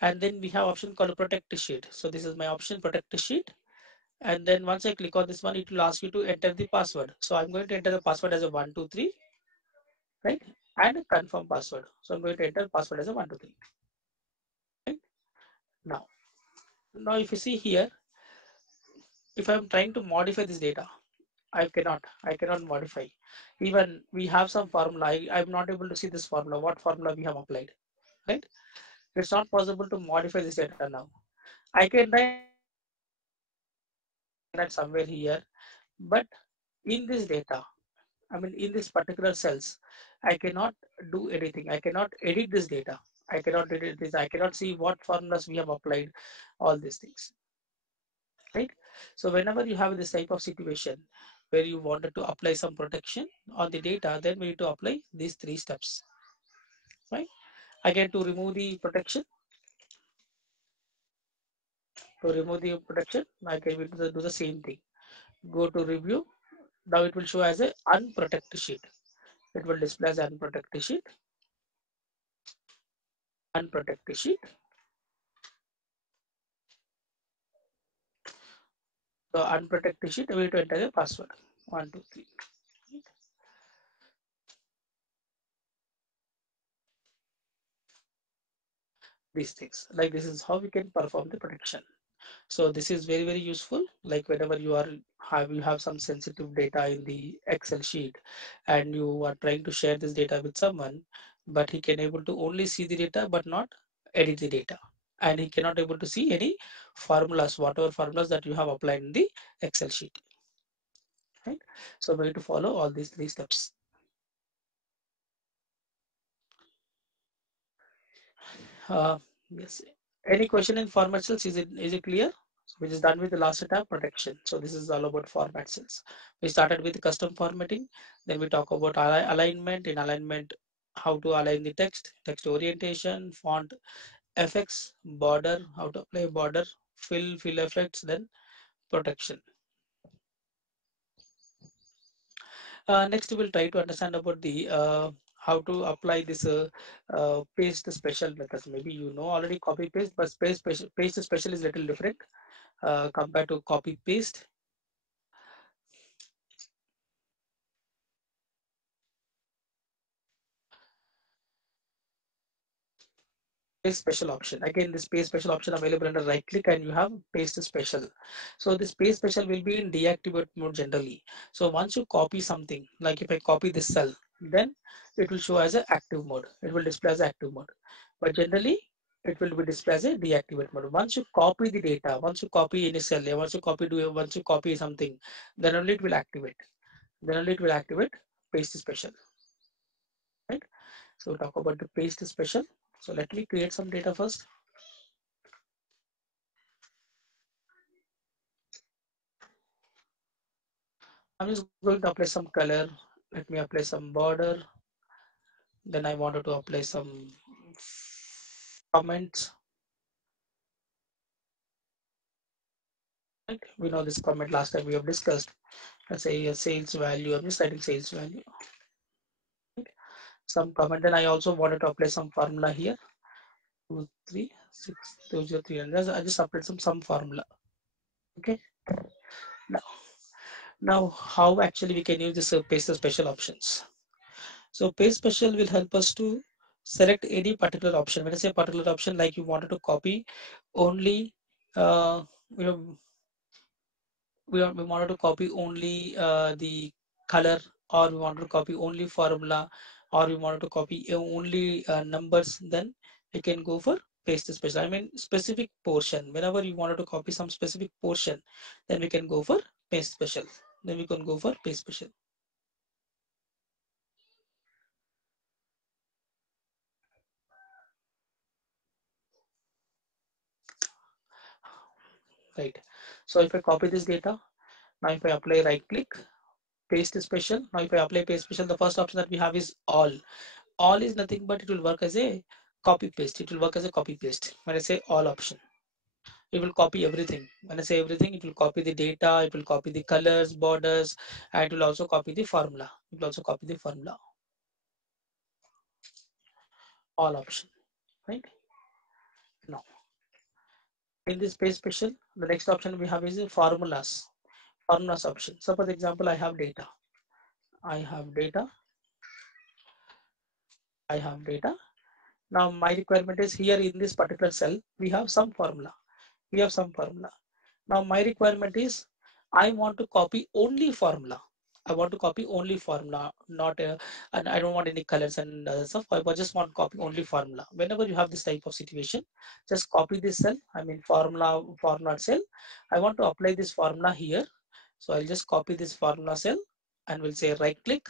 and then we have option called protect sheet. So this is my option, protect sheet. And then once I click on this one, it will ask you to enter the password. So I'm going to enter the password as a 123, right? And confirm password. So I'm going to enter password as a 123. Right? Now if you see here, if I'm trying to modify this data, I cannot modify. Even we have some formula. I'm not able to see this formula, what formula we have applied, right? It's not possible to modify this data now. I can write somewhere here, but in this data, I mean, in this particular cells, I cannot do anything. I cannot edit this data. I cannot edit this. I cannot see what formulas we have applied, all these things, right? So whenever you have this type of situation where you wanted to apply some protection on the data, then we need to apply these 3 steps, right? Again, to remove the protection, I can do the same thing. Go to review. Now it will show as a unprotected sheet. It will display as unprotected sheet. Unprotected sheet. So unprotected sheet, we need to enter the password. 1, 2, 3. These things. Like this is how we can perform the protection. So this is very, very useful. Like whenever you have some sensitive data in the Excel sheet and you are trying to share this data with someone, but he can able to only see the data but not edit the data. And he cannot able to see any formulas, whatever formulas that you have applied in the Excel sheet. Right? So we need to follow all these 3 steps. Yes. Any question in format cells? Is it clear? So we just done with the last tab, protection. So this is all about format cells. We started with custom formatting. Then we talk about alignment. In alignment, how to align the text orientation, font effects, border, how to apply border, fill effects, then protection. Next, we'll try to understand about the how to apply this paste special methods. Maybe you know already copy paste, but paste special is little different compared to copy paste. Paste special option. Again, this paste special option available under right click and you have paste special. So this paste special will be in deactivate mode generally. So once you copy something, like if I copy this cell, then it will show as an active mode. It will display as active mode. But generally, it will be displayed as a deactivate mode. Once you copy the data, once you copy any cell, once you copy something, then only it will activate. Then only it will activate paste special. Right? So we'll talk about the paste special. So let me create some data first. I'm just going to apply some color. Let me apply some border. Then I wanted to apply some comments. Right? We know this comment last time we have discussed. Let's say a sales value. I'm just writing sales value. Right? Some comment. Then I also wanted to apply some formula here. 2, 3, 6, 2, 0, 3. And I just applied some formula. Okay. Now how actually we can use this paste special options. So paste special will help us to select any particular option. When I say particular option, like you wanted to copy only, you know, we wanted to copy only the color, or we wanted to copy only formula, or we wanted to copy only numbers, then we can go for paste special. I mean specific portion. Whenever you wanted to copy some specific portion, then we can go for paste special. Then we can go for paste special. Right. So if I copy this data, now if I apply right click, paste special. Now if I apply paste special, the first option that we have is all. All is nothing but it will work as a copy paste. It will work as a copy paste. When I say all option, it will copy everything. When I say everything, it will copy the data, it will copy the colors, borders, and it will also copy the formula. It will also copy the formula. All option, right? Now, in this paste special, the next option we have is formulas. Formulas option. So for example, I have data. I have data. I have data. Now my requirement is here in this particular cell, we have some formula. We have some formula. Now my requirement is I want to copy only formula. I want to copy only formula, not and I don't want any colors and other stuff. I just want to copy only formula. Whenever you have this type of situation, just copy this cell. I mean formula cell. I want to apply this formula here. So I'll just copy this formula cell and we'll say right click,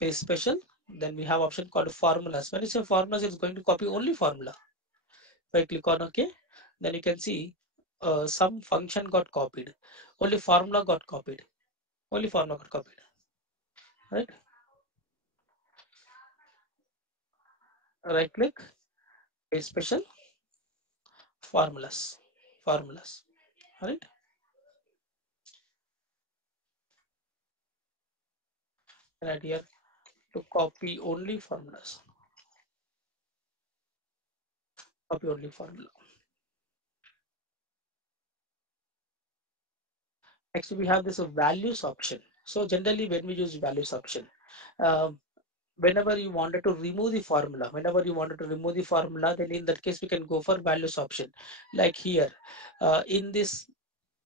paste special. Then we have option called formulas. When you say formulas, it's going to copy only formula. If I click on OK, then you can see some function got copied. Only formula got copied. Only formula got copied. Right? Right click, paste special, formulas. Formulas. Alright. Right here to copy only formulas. Copy only formula. Next we have this values option. So generally when we use values option, um, whenever you wanted to remove the formula, then in that case we can go for values option. Like here, in this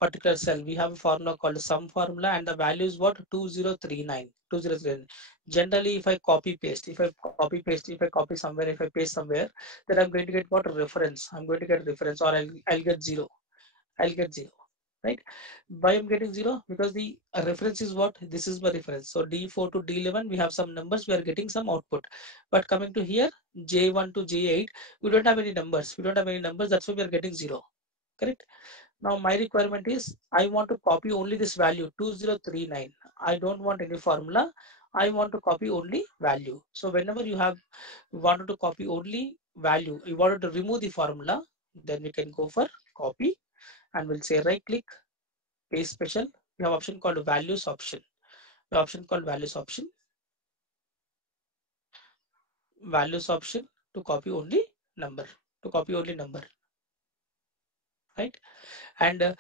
particular cell, we have a formula called sum formula, and the value is what 2039. 2039. Generally, if I copy paste, if I copy somewhere, if I paste somewhere, then I'm going to get what reference. I'm going to get reference, or I'll get zero. I'll get zero, right? Why I'm getting zero? Because the reference is what? This is my reference. So D4 to D11, we have some numbers, we are getting some output. But coming to here, J1 to J8, we don't have any numbers. That's why we are getting zero, correct? Now my requirement is I want to copy only this value 2039. I don't want any formula. I want to copy only value. So whenever you wanted to copy only value, you wanted to remove the formula, then we can go for copy and we'll say right click, paste special. We have option called values option. The option called values option. Values option to copy only number. To copy only number. Right? And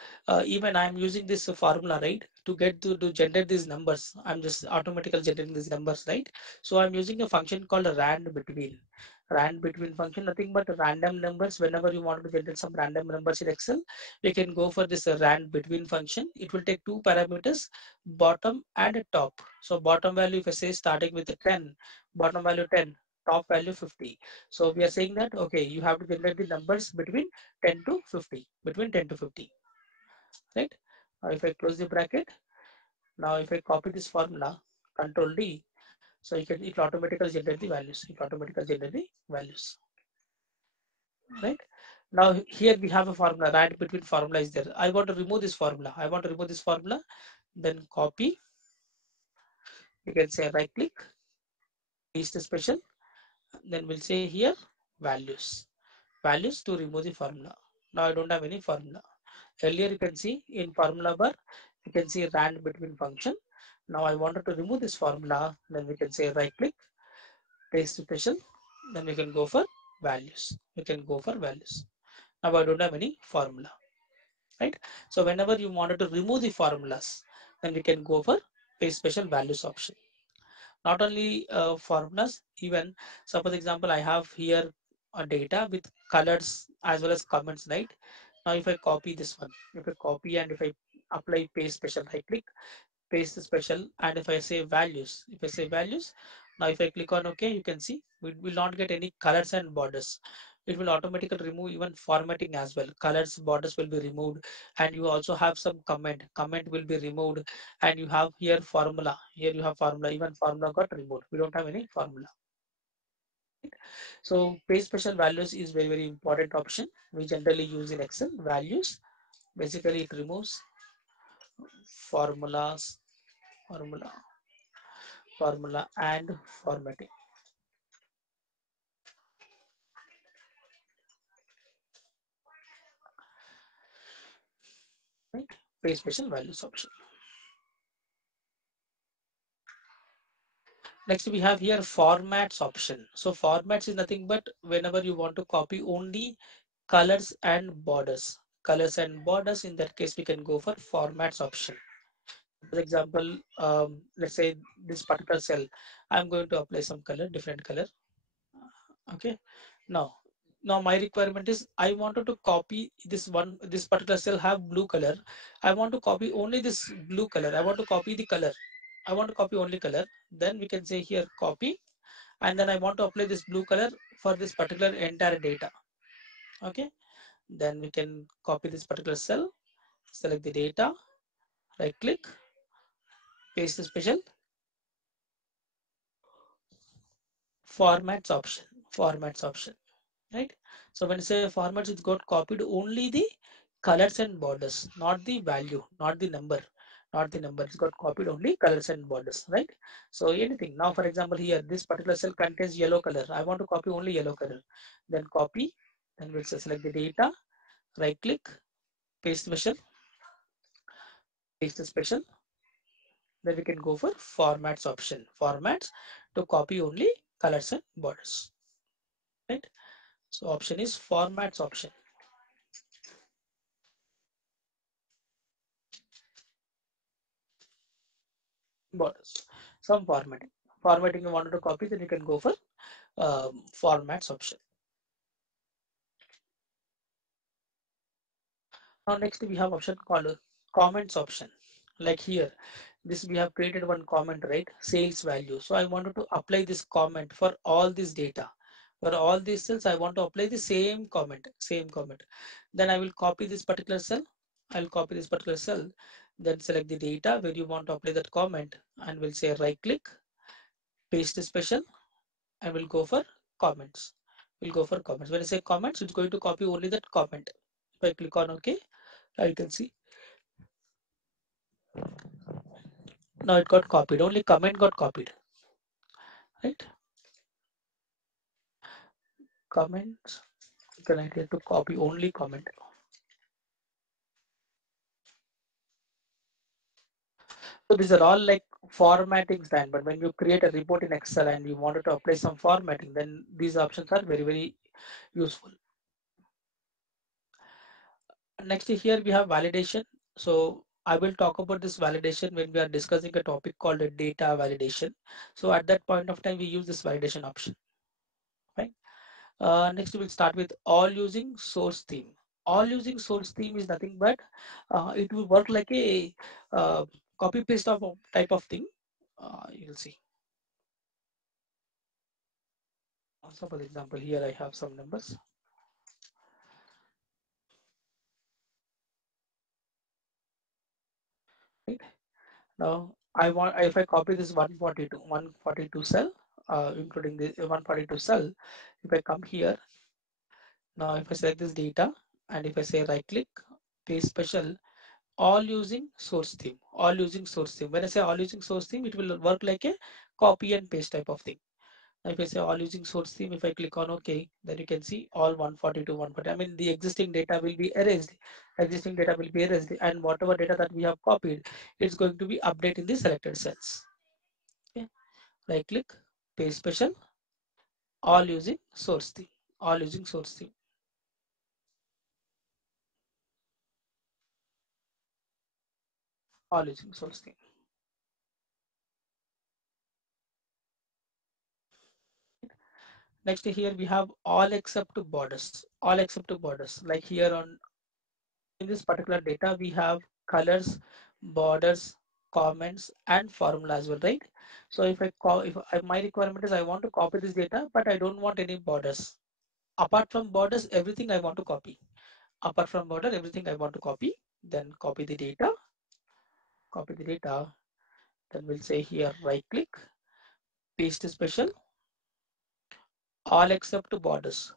even I'm using this formula, right, to get to generate these numbers. I'm just automatically generating these numbers, right? So I'm using a function called a rand between function, nothing but random numbers. Whenever you want to generate some random numbers in Excel, we can go for this rand between function. It will take two parameters, bottom and top. So bottom value, if I say starting with a 10, bottom value 10, top value 50. So we are saying that okay, you have to generate the numbers between 10 to 50, between 10 to 50, right? Now if I close the bracket, now if I copy this formula, control D, so you can, it will automatically generate the values. Right? Now here we have a formula, right? Between formula is there. I want to remove this formula. Then copy. You can say right click, paste special. Then we'll say here values. Values to remove the formula. Now I don't have any formula. Earlier you can see in formula bar, you can see rand between function. Now I wanted to remove this formula, then we can say right click, paste special, then we can go for values. Now I don't have any formula, right? So whenever you wanted to remove the formulas, then we can go for paste special values option. Not only formulas, even suppose example I have here a data with colors as well as comments, right? Now if I copy this one, and if I apply paste special, right click, paste special, and if I say values, Now if I click on OK, you can see we will not get any colors and borders. It will automatically remove even formatting as well. Colors, borders will be removed, and you also have some comment. Comment will be removed, and you have here formula. Here you have formula. Even formula got removed. We don't have any formula. So paste special values is very important option we generally use in Excel. Values, basically it removes formulas, formula, formula and formatting. Right? Paste special values option. Next we have here formats option. So formats is nothing but whenever you want to copy only colors and borders. Colors and borders, in that case we can go for formats option. For example, let's say this particular cell, I'm going to apply some color, different color. Okay. Now my requirement is I wanted to copy this particular cell have blue color. I want to copy only this blue color. I want to copy the color. I want to copy only color. Then we can say here copy, and then I want to apply this blue color for this particular entire data. Okay. Then we can copy this particular cell, select the data, right click, paste the special formats option, right? So when you say formats, it's got copied only the colors and borders, not the value, not the number, not the number. It's got copied only colors and borders, right? So anything. Now, for example, here this particular cell contains yellow color. I want to copy only yellow color. Then copy. Then we'll select the data. Right click, paste special, paste the special. Then we can go for formats option. Formats to copy only colors and borders, right? So option is formats option. Borders. Some formatting you wanted to copy, then you can go for formats option. Now next we have option called comments option. Like here, this we have created one comment, right? Sales value. So I wanted to apply this comment for all this data. For all these cells, I want to apply the same comment, Then I will copy this particular cell. I'll copy this particular cell, then select the data where you want to apply that comment, and we'll say right click, paste the special, and we'll go for comments. We'll go for comments. When I say comments, it's going to copy only that comment. If I click on OK, now you can see. Now it got copied. Only comment got copied. Right? Comments. You can write here to copy only comment. So these are all like formatting stand, but when you create a report in Excel and you wanted to apply some formatting, then these options are very useful. Next here we have validation. So I will talk about this validation when we are discussing a topic called a data validation. So at that point of time, we use this validation option. Right. Next we'll start with all using source theme. All using source theme is nothing but it will work like a copy paste of type of thing. You'll see. Also, for example, here I have some numbers. Right. Now I want, if I copy this 142 cell, including the 142 cell, if I come here, now if I select this data and if I say right click, paste special, all using source theme, all using source theme. When I say all using source theme, it will work like a copy and paste type of thing. Now if I say all using source theme, if I click on OK, then you can see all 142, 140. I mean, the existing data will be erased. Existing data will be erased, and whatever data that we have copied, it's going to be updated in the selected cells. Okay. Right click, paste special, all using source theme, all using source theme. All using source theme. Next here we have all except borders. All except borders. Like here on in this particular data we have colors, borders, comments and formula as well, right? So if my requirement is I want to copy this data, but I don't want any borders. Apart from borders, everything I want to copy. Apart from border, everything I want to copy. Then copy the data. Copy the data. Then we'll say here right click, paste special, all except borders.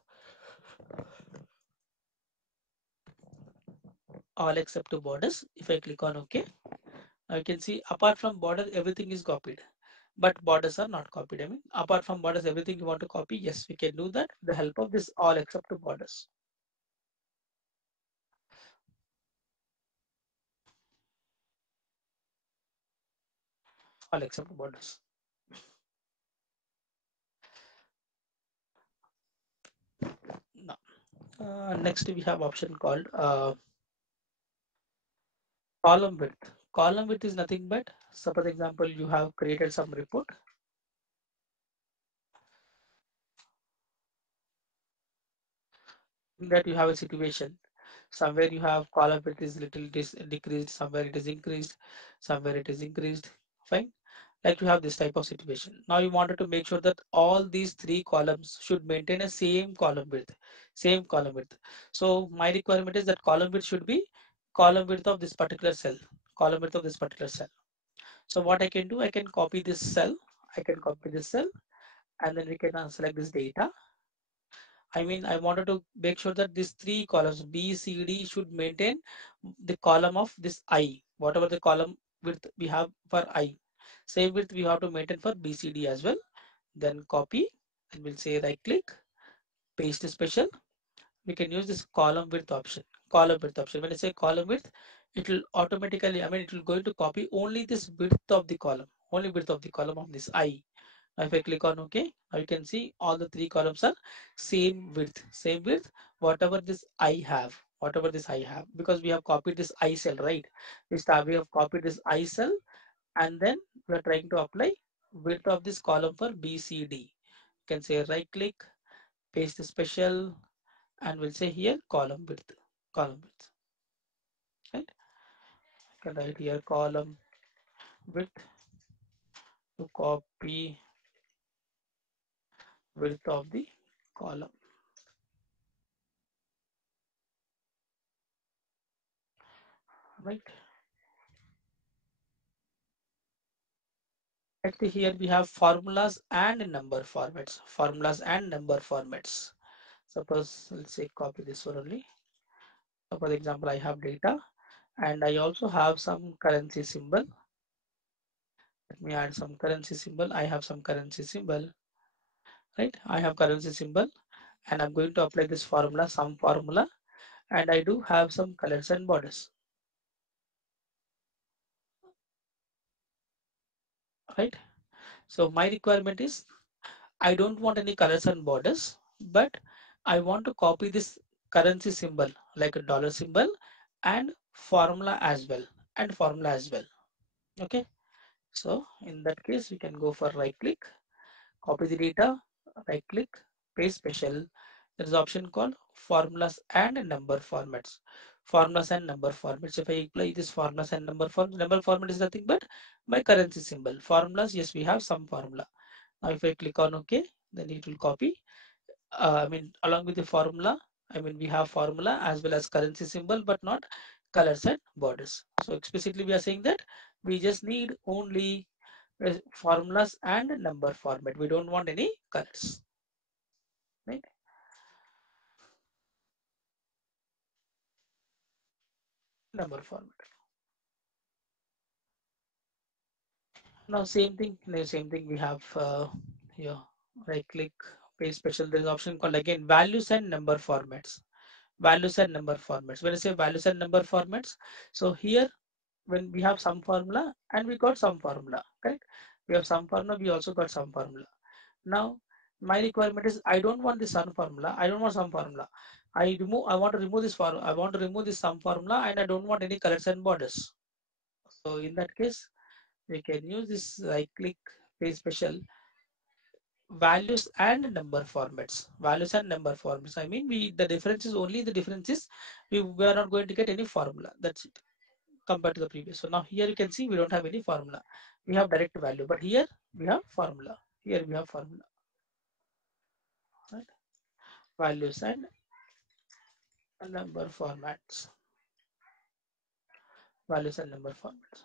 All except borders. If I click on OK, now you can see apart from border, everything is copied. But borders are not copied. I mean, apart from borders, everything you want to copy, yes, we can do that with the help of this all except borders. All except borders. Now, next we have option called column width. Column width is nothing but, suppose example, you have created some report. In that you have a situation. Somewhere you have column width is little decreased, somewhere it is increased, somewhere it is increased. Fine. Like you have this type of situation. Now you wanted to make sure that all these three columns should maintain a same column width, same column width. So my requirement is that column width should be column width of this particular cell, column width of this particular cell. So what I can do, I can copy this cell, I can copy this cell, and then we can select this data. I mean, I wanted to make sure that these three columns B, C, D should maintain the column of this I, whatever the column width we have for I. Same width we have to maintain for B, C, D as well. Then copy, and we'll say right click, paste special. We can use this column width option. Column width option. When I say column width, it will automatically, I mean, it will going to copy only this width of the column, only width of the column of this I. Now if I click on OK, now you can see all the three columns are same width, whatever this I have, whatever this I have, because we have copied this I cell, right? We have copied this I cell, and then we are trying to apply width of this column for BCD. You can say right click, paste special, and we'll say here column width, right? You can write here column width to copy width of the column, right? Actually, here we have formulas and number formats. Formulas and number formats. Suppose let's say copy this one only. So for example, I have data and I also have some currency symbol. Let me add some currency symbol. I have some currency symbol, right? I have currency symbol and I'm going to apply this formula, some formula, and I do have some colors and borders, right? So my requirement is I don't want any colors and borders, but I want to copy this currency symbol like a dollar symbol and formula as well, Okay. So in that case, we can go for right click, copy the data, right click, paste special. There is an option called formulas and number formats. Formulas and number formats. If I apply this formulas and number format is nothing but my currency symbol. Formulas, yes, we have some formula. Now if I click on OK, then it will copy. I mean, along with the formula, I mean, we have formula as well as currency symbol, but not colors and borders. So explicitly we are saying that we just need only formulas and number format. We don't want any colors, right? Number format. Now same thing we have here. Right click, paste special. There's an option called again values and number formats. Values and number formats. When I say values and number formats, so here when we have some formula and we got some formula, correct? We have some formula, we also got some formula. Now my requirement is I don't want this some formula, I don't want some formula. I want to remove this formula, I want to remove this some formula, and I don't want any colors and borders. So in that case, we can use this right click, paste special, values and number formats. Values and number formats. I mean, the difference is we are not going to get any formula. That's it. compared to the previous. So now here you can see we don't have any formula. We have direct value, but here we have formula. Here we have formula. Right? Values and number formats. Values and number formats.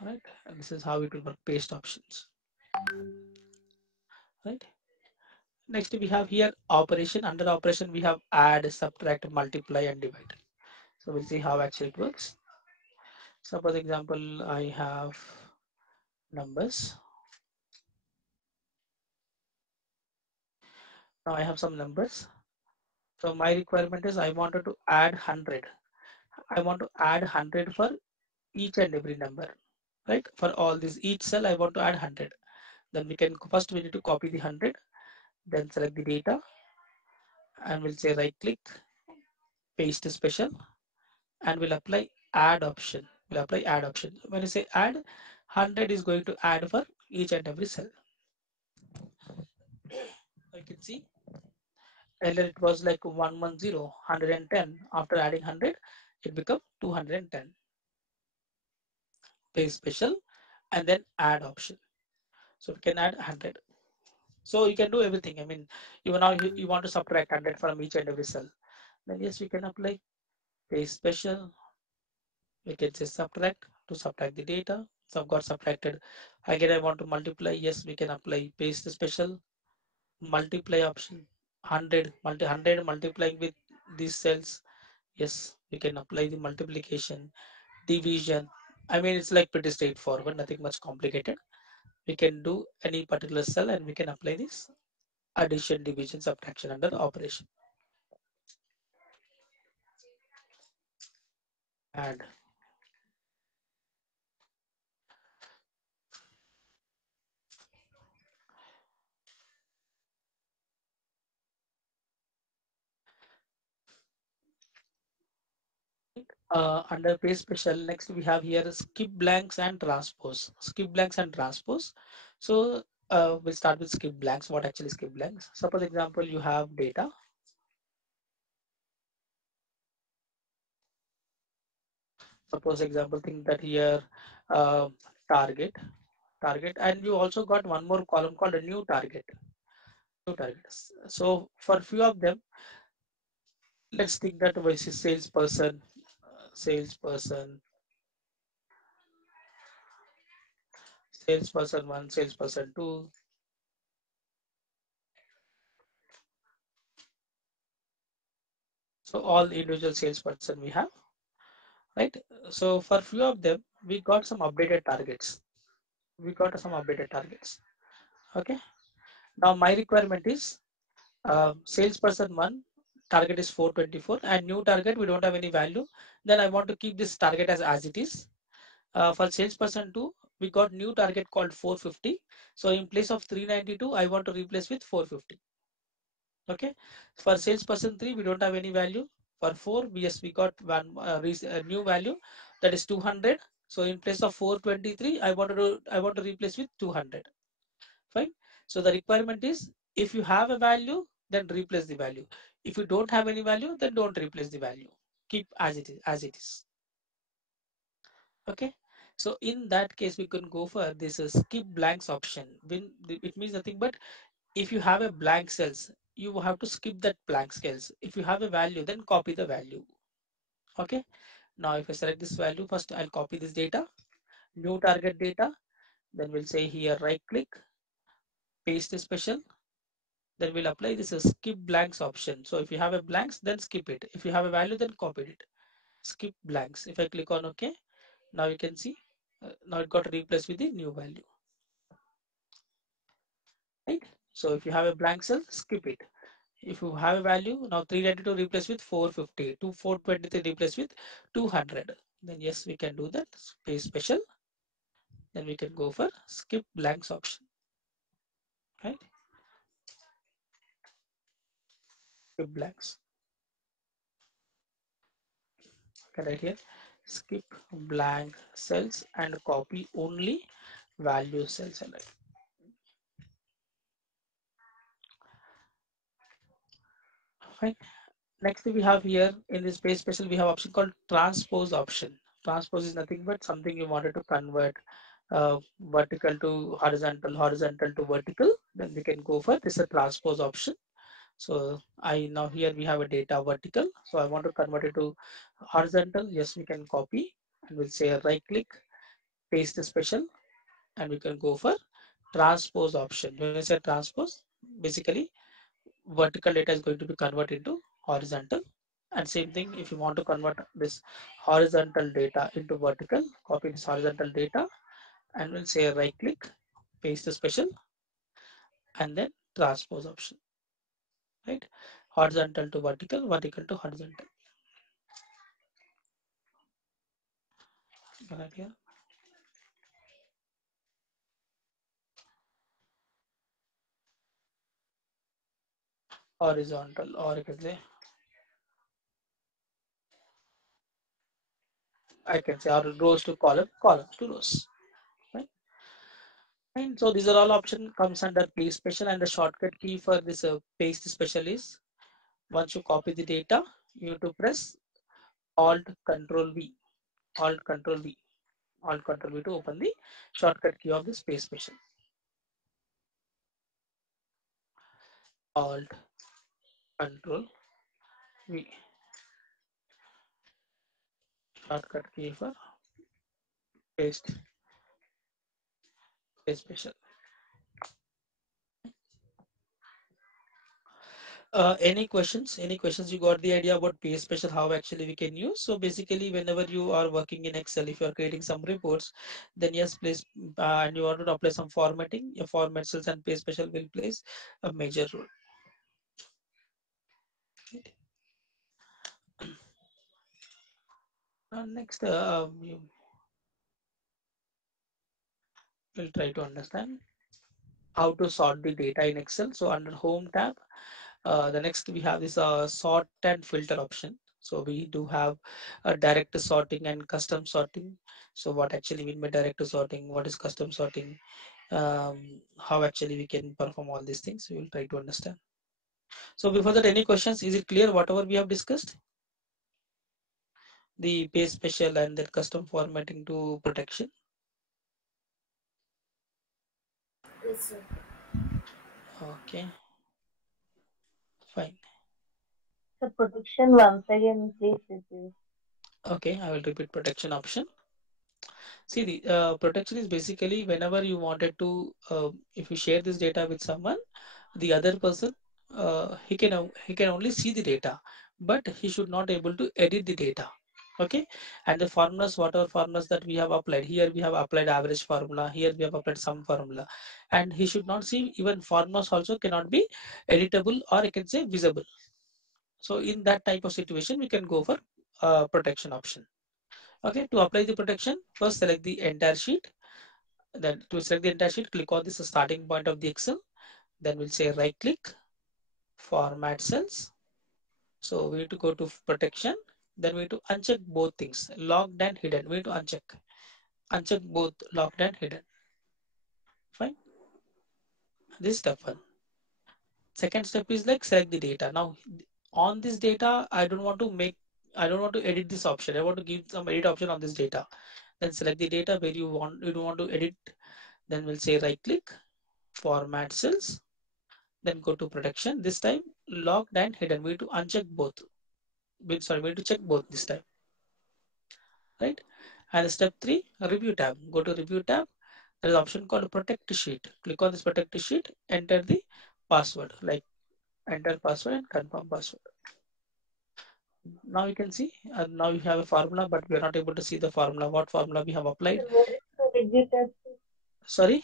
Right? And this is how it will work. Paste options. Right? Next we have here operation. Under operation we have add, subtract, multiply and divide. So we'll see how actually it works. Suppose example I have numbers. Now I have some numbers. So my requirement is I wanted to add 100. I want to add 100 for each and every number, right? For all these each cell I want to add 100. Then we can first we need to copy the 100, then select the data and we'll say right click, paste special and we'll apply add option. We'll apply add option. When you say add, 100 is going to add for each and every cell. You can see earlier it was like 110, 110. After adding 100, it become 210. Paste special and then add option. So we can add 100. So you can do everything. I mean, even now you want to subtract 100 from each and every cell. Then yes, we can apply paste special. We can say subtract to subtract the data. So I've got subtracted. Again, I want to multiply. Yes, we can apply paste special multiply option. 100 multiplying with these cells. Yes, we can apply the multiplication, division. I mean, it's like pretty straightforward, nothing much complicated. We can do any particular cell and we can apply this addition, division, subtraction under operation. Add. Under paste special, next we have here skip blanks and transpose. Skip blanks and transpose. So we'll start with skip blanks. What actually skip blanks? Suppose example you have data. Suppose example think that here uh, target, and you also got one more column called a new target. New targets. So for few of them, let's think that was a salesperson, salesperson, salesperson one, salesperson two. So all individual salesperson we have, right? So for few of them, we got some updated targets. We got some updated targets. Okay. Now my requirement is salesperson one target is 424 and new target we don't have any value. Then I want to keep this target as it is. For salesperson 2, we got new target called 450. So in place of 392, I want to replace with 450. Okay. For salesperson 3, we don't have any value. For 4, yes, we got one new value that is 200. So in place of 423, I want to replace with 200. Fine. So the requirement is if you have a value, then replace the value. If you don't have any value, then don't replace the value. Keep as it is, as it is. Okay. So in that case, we can go for this skip blanks option. When it means nothing but if you have a blank cells, you have to skip that blank cells. If you have a value, then copy the value. Okay. Now if I select this value, first I'll copy this data, new target data. Then we'll say here right click, paste the special. Then we'll apply this skip blanks option. So if you have a blanks, then skip it. If you have a value, then copy it. Skip blanks. If I click on OK, now you can see now it got replaced with the new value. Right? So if you have a blank cell, skip it. If you have a value, now 392 replace with 450, 423 replace with 200. Then yes, we can do that. Space special. Then we can go for skip blanks option. Right? Skip blanks. Okay, right here. Skip blank cells and copy only value cells. Fine. Next we have here in this page special, we have option called transpose option. Transpose is nothing but something you wanted to convert vertical to horizontal, horizontal to vertical. Then we can go for this a transpose option. So I now here we have a data vertical. So I want to convert it to horizontal. Yes, we can copy and we'll say right click, paste the special, and we can go for transpose option. When I say transpose, basically vertical data is going to be converted into horizontal. And same thing, if you want to convert this horizontal data into vertical, copy this horizontal data and we'll say right click, paste the special, and then transpose option, right? Horizontal to vertical, vertical to horizontal. Right here. Horizontal, or you can say, I can say, or rows to column, columns to rows. Right? And so these are all option comes under paste special, and the shortcut key for this paste special is, once you copy the data, you have to press Alt Control V, Alt Control V, Alt Control V to open the shortcut key of this paste special. Alt Control V, shortcut key for paste special. Any questions? Any questions? You got the idea about paste special, how actually we can use? So basically, whenever you are working in Excel, if you are creating some reports, then yes, please, and you want to apply some formatting, your format cells and paste special will plays a major role. Right. Next, you will try to understand how to sort the data in Excel. So under Home tab, the next we have this sort and filter option. So we do have a direct sorting and custom sorting. So what actually mean by direct sorting? What is custom sorting? How actually we can perform all these things? We will try to understand. So before that, any questions? Is it clear whatever we have discussed? The paste special and the custom formatting to protection. Yes, sir. Okay, fine. The protection once again, please repeat. Okay, I will repeat protection option. See, the protection is basically whenever you wanted to, if you share this data with someone, the other person, he can only see the data, but he should not able to edit the data. Okay, and the formulas, whatever formulas that we have applied here, we have applied average formula. Here we have applied some formula, and he should not see even formulas also cannot be editable, or I can say visible. So in that type of situation, we can go for protection option. Okay, to apply the protection, first select the entire sheet. Then to select the entire sheet, click on this starting point of the Excel. Then we'll say right click, format cells. So we need to go to protection. Then we need to uncheck both things, locked and hidden. We need to uncheck both locked and hidden. Fine. This is step one. Second step is like select the data. Now on this data, I don't want to edit this option. I want to give some edit option on this data. Then select the data where you don't want to edit. Then we'll say right click, format cells, then go to protection. This time locked and hidden. We need to uncheck both. Sorry, we need to check both this time, right? And step three, review tab. Go to review tab. There is an option called protect sheet. Click on this protect sheet. Enter the password. Like enter password and confirm password. Now you can see. Now we have a formula, but we are not able to see the formula. What formula we have applied? So where is the review tab? Sorry,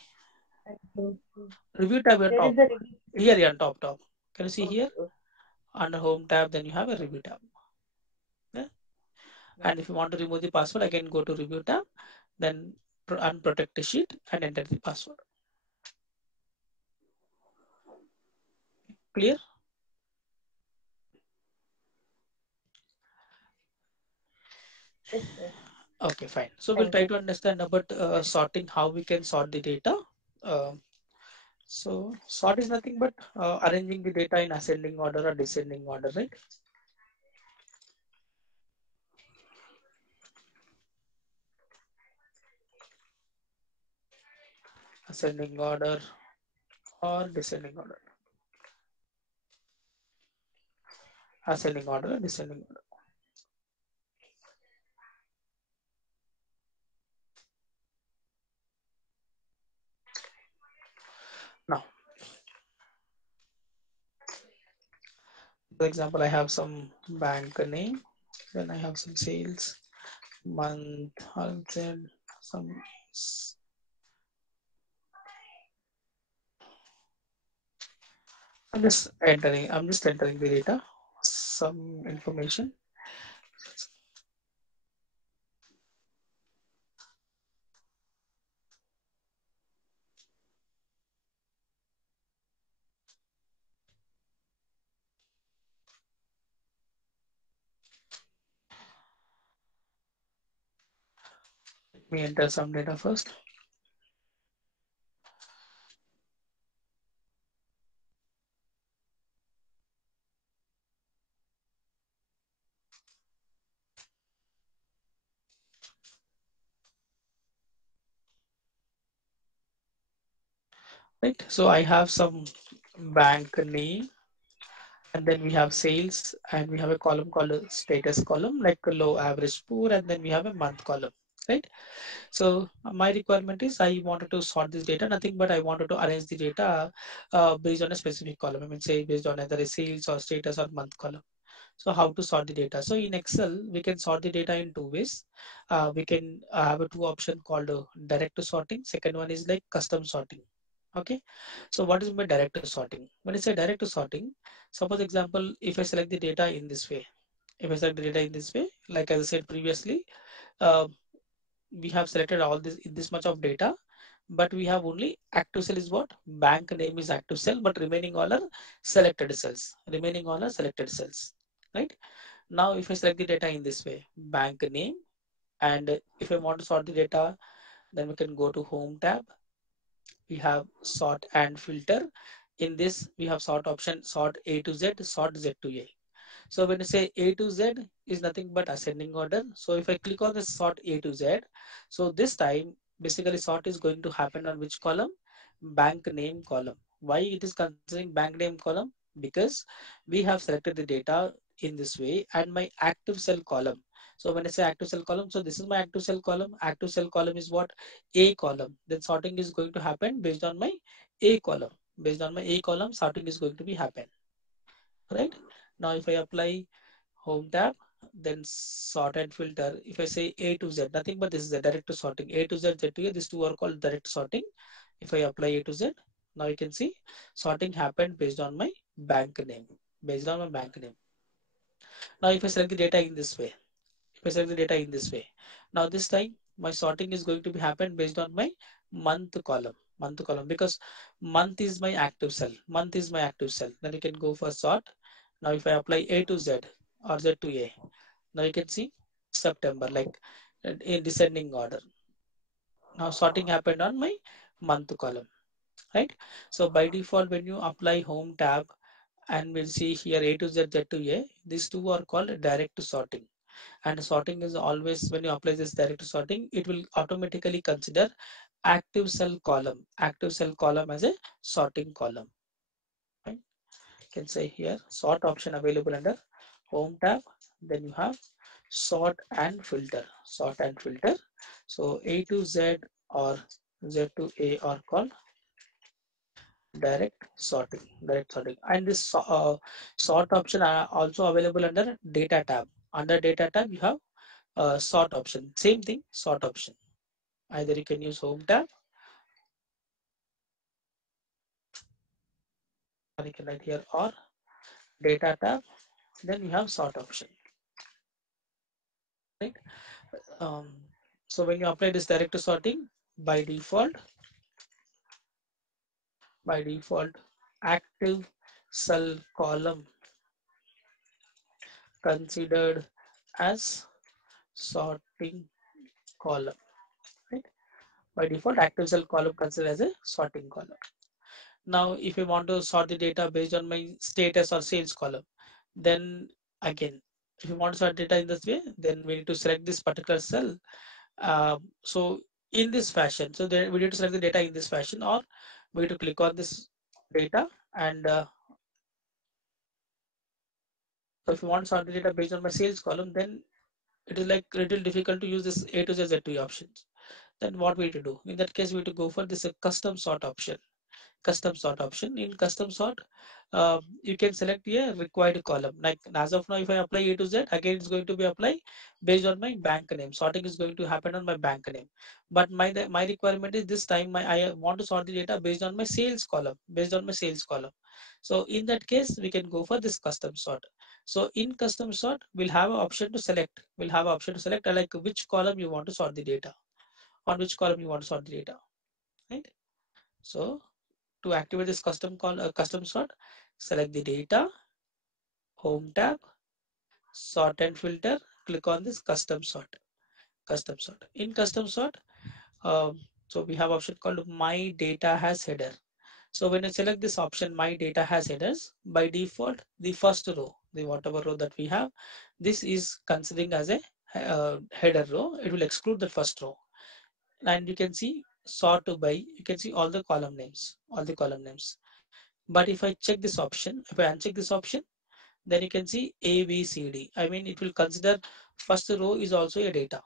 I think so. review tab on There top. is a review tab. Here, on top. Can you see here? Okay, Under home tab, then you have a review tab. Yeah? And if you want to remove the password, again go to review tab, then unprotect the sheet and enter the password. Clear? yes, sir. Okay, fine. So we'll Thank try you. to understand about sorting, how we can sort the data. So sort is nothing but arranging the data in ascending order or descending order, right? ascending order or descending order. Ascending order, descending order. Now, for example, I have some bank name, then I have some sales, month, some. I'm just entering the data, some information. Let me enter some data first. Right, so I have some bank name, and then we have sales, and we have a column called a status column, like a low, average, poor, and then we have a month column, right? So my requirement is I wanted to sort this data, nothing but I wanted to arrange the data based on a specific column. I mean, say based on either a sales or status or month column. So how to sort the data? So in Excel, we can sort the data in two ways. We can have a two option called direct sorting. Second one is like custom sorting. Okay. So what is my direct sorting? When I say direct sorting, suppose example, if I select the data in this way, if I select the data in this way, like as I said previously, uh, we have selected all this much of data, but we have only active cell is what? Bank name is active cell, but remaining all are selected cells. Remaining all are selected cells, right? Now, if I select the data in this way, bank name, and if I want to sort the data, then we can go to Home tab. We have sort and filter. In this, we have sort option, sort A to Z, sort Z to A. So when you say A to Z is nothing but ascending order. So if I click on the sort A to Z, so this time basically sort is going to happen on which column? Bank name column. Why it is considering bank name column? Because we have selected the data in this way and my active cell column. So when I say active cell column, so this is my active cell column. Active cell column is what? A column. Then sorting is going to happen based on my A column. Based on my A column, sorting is going to be happen. Right? Now if I apply Home tab, then sort and filter. If I say A to Z, nothing but this is the direct sorting. A to Z, Z to A, these two are called direct sorting. If I apply A to Z, now you can see sorting happened based on my bank name. Based on my bank name. Now if I select the data in this way, if I select the data in this way, now this time my sorting is going to be happen based on my month column. Month column, because month is my active cell. Month is my active cell. Then you can go for sort. Now if I apply A to Z or Z to A, now you can see September, like in descending order. Now sorting happened on my month column, right? So by default, when you apply Home tab, and we'll see here A to Z, Z to A, these two are called direct sorting. And sorting is always, when you apply this direct sorting, it will automatically consider active cell column as a sorting column. Right? You can say here sort option available under Home tab. Then you have sort and filter. Sort and filter. So A to Z or Z to A are called direct sorting. Direct sorting. And this sort option are also available under data tab. Under data tab, you have sort option. Same thing, sort option. Either you can use Home tab or you can write here or data tab. Then you have sort option. Right. Um, so when you apply this direct sorting, by default, active cell column considered as sorting column. Right. By default, active cell column considered as a sorting column. Now, if you want to sort the data based on my status or sales column, then again, if you want to sort data in this way, then we need to select this particular cell. So in this fashion. So there we need to select the data in this fashion, or we need to click on this data, and so if you want to sort the data based on my sales column, then it is like a little difficult to use this A to Z Z2E options. Then what we need to do? In that case, we need to go for this custom sort option. Custom sort option. In custom sort, you can select a required column. Like as of now, if I apply A to Z, again it's going to be applied based on my bank name. Sorting is going to happen on my bank name. But my requirement is this time I want to sort the data based on my sales column. Based on my sales column. So in that case, we can go for this custom sort. So in custom sort, we'll have an option to select. We'll have an option to select like which column you want to sort the data. On which column you want to sort the data. Right. So to activate this custom sort, select the data, home tab, sort and filter, click on this custom sort. Custom sort. In custom sort, so we have option called my data has header. So when you select this option, my data has headers, by default, the first row, the whatever row that we have, this is considering as a header row. It will exclude the first row. And you can see sort by, you can see all the column names, But if I check this option, if I uncheck this option, then you can see A, B, C, D. I mean, it will consider first row is also a data.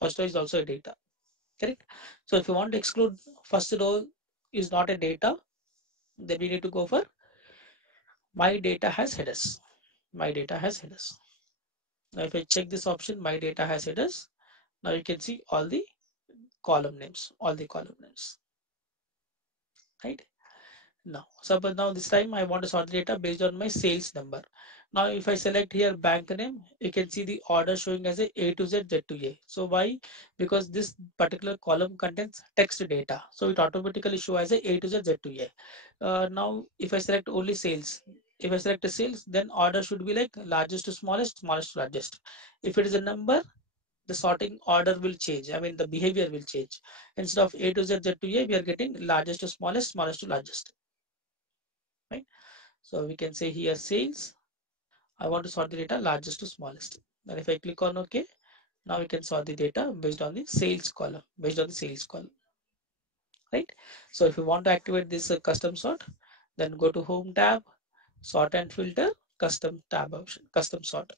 First row is also a data. Correct? So if you want to exclude first row is not a data, then we need to go for my data has headers. My data has headers. Now if I check this option, my data has headers. Now you can see all the column names, right? But now this time I want to sort the data based on my sales number. Now if I select here bank name, you can see the order showing as A to Z, Z to A. So why? Because this particular column contains text data. So it automatically show as A to Z, Z to A. Now if I select only sales, if I select a sales, then order should be like largest to smallest, smallest to largest. If it is a number, the sorting order will change. I mean, the behavior will change. Instead of A to Z, Z to A, we are getting largest to smallest, smallest to largest. Right? So we can say here sales. I want to sort the data largest to smallest. Then if I click on OK, now we can sort the data based on the sales column, right? So if you want to activate this custom sort, then go to home tab, sort and filter, custom tab option, custom sort.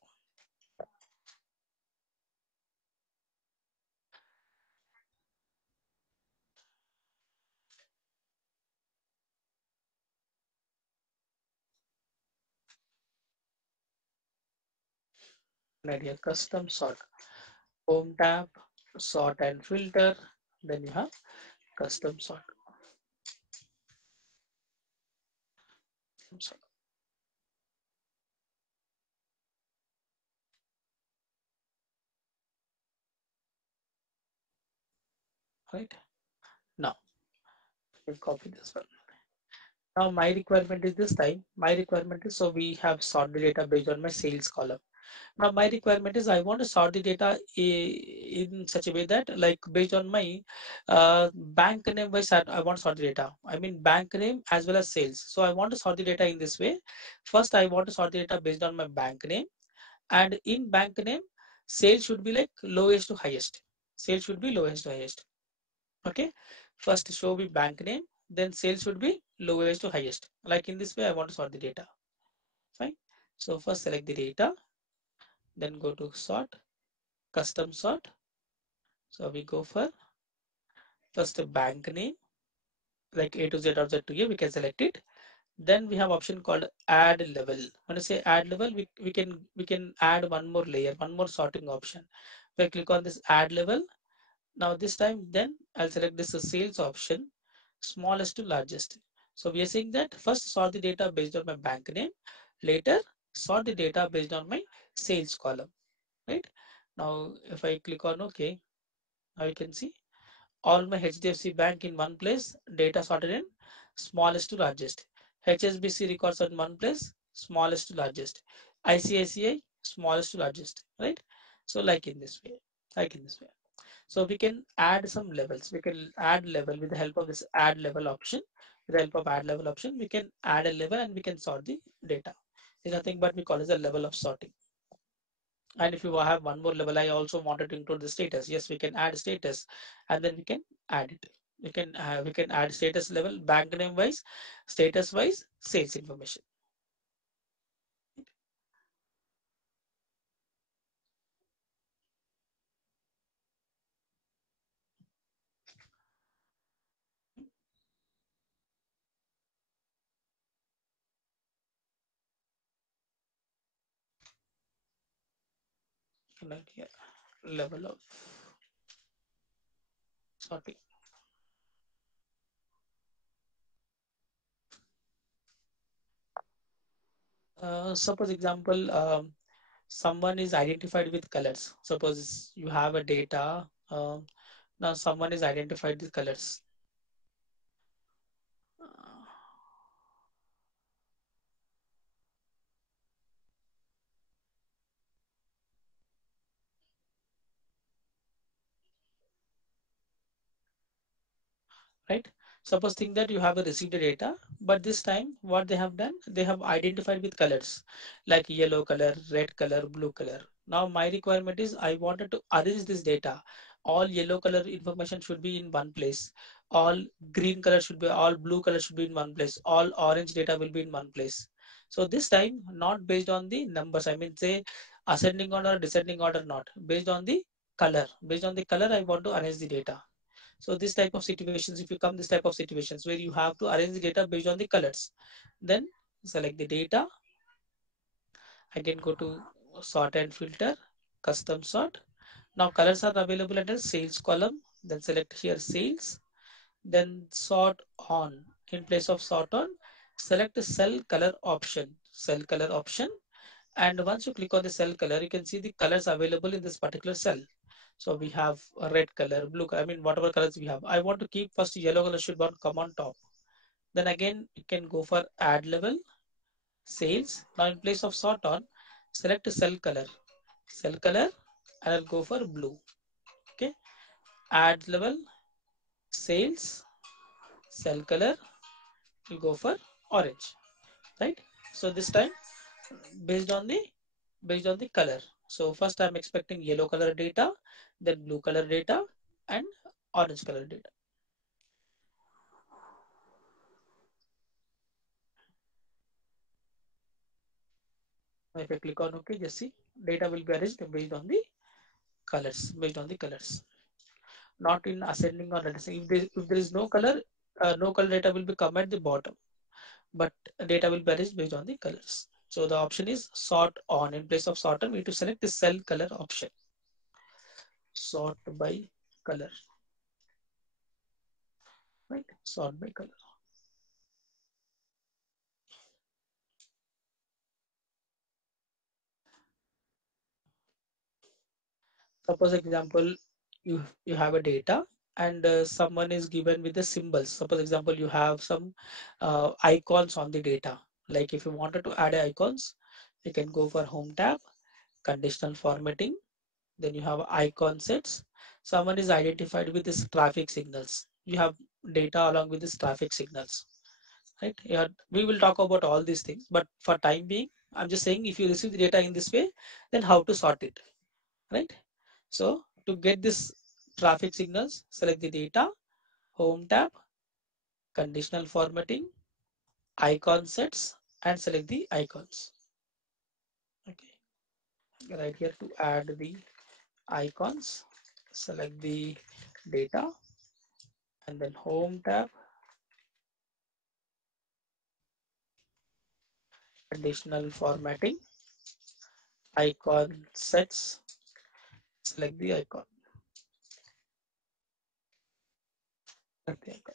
Right here, custom sort, home tab, sort and filter, then you have custom sort. Right now, we'll copy this one. Now my requirement is this time. My requirement is, so we have sort the data based on my sales column. Now my requirement is I want to sort the data in such a way that like based on my bank name wise I want to sort the data. I mean bank name as well as sales. So I want to sort the data in this way. First I want to sort the data based on my bank name, and in bank name sales should be like lowest to highest. Sales should be lowest to highest. Okay. First show me bank name, then sales should be lowest to highest. Like in this way I want to sort the data. Fine. So first select the data, then go to sort, custom sort. So we go for first a bank name like A to Z or Z to A, we can select it. Then we have option called add level. When I say add level, we can add one more layer, one more sorting option. If I click on this add level, now this time then I'll select this sales option, smallest to largest. So we are saying that first sort the data based on my bank name, later sort the data based on my sales column, right? Now if I click on OK, now you can see all my HDFC bank in one place, data sorted in smallest to largest. HSBC records in one place, smallest to largest. ICICI, smallest to largest, right? So like in this way, So we can add some levels. We can add level with the help of this add level option. With the help of add level option, we can add a level and we can sort the data. It's nothing but we call it a level of sorting. And if you have one more level, I also wanted to include the status. Yes, we can add status, and then we can add it. We can add status level, bank name wise, status wise, sales information. Like here, level of sorting. Suppose example, someone is identified with colors. Suppose you have a data. Now someone is identified with colors. Right? Suppose think that you have received the data, but this time what they have done, they have identified with colors like yellow color, red color, blue color. Now my requirement is I wanted to arrange this data. All yellow color information should be in one place. All green color should be, all blue color should be in one place. All orange data will be in one place. So this time not based on the numbers, I mean say ascending order, descending order, not based on the color. Based on the color, I want to arrange the data. So this type of situations, if you come this type of situations where you have to arrange the data based on the colors, then select the data. Again, go to sort and filter, custom sort. Now colors are available under sales column. Then select here sales. Then sort on. In place of sort on, select the cell color option. Cell color option. And once you click on the cell color, you can see the colors available in this particular cell. So we have a red color, blue color, I mean whatever colors we have. I want to keep first yellow color should not come on top. Then again you can go for add level, sales. Now in place of sort on, select cell color, and I'll go for blue. Okay, add level, sales, cell color, we'll go for orange. Right? So this time based on the color. So first I'm expecting yellow color data, then blue color data, and orange color data. If I click on OK, just see data will be arranged based on the colors, not in ascending or descending. If there is no color, no color data will be come at the bottom, but data will be arranged based on the colors. So the option is sort on. In place of sort on, we need to select the cell color option. Sort by color, right? Sort by color. Suppose example, you have a data and someone is given with the symbols. Suppose example, you have some icons on the data. Like if you wanted to add icons, you can go for home tab, conditional formatting, then you have icon sets. Someone is identified with this traffic signals. You have data along with this traffic signals, right? Yeah, we will talk about all these things, but for time being, I'm just saying if you receive the data in this way, then how to sort it, right? So to get this traffic signals, select the data, home tab, conditional formatting, icon sets, and select the icons. Okay, right here to add the icons, select the data, and then home tab, conditional formatting, icon sets, select the icon. Select the icon.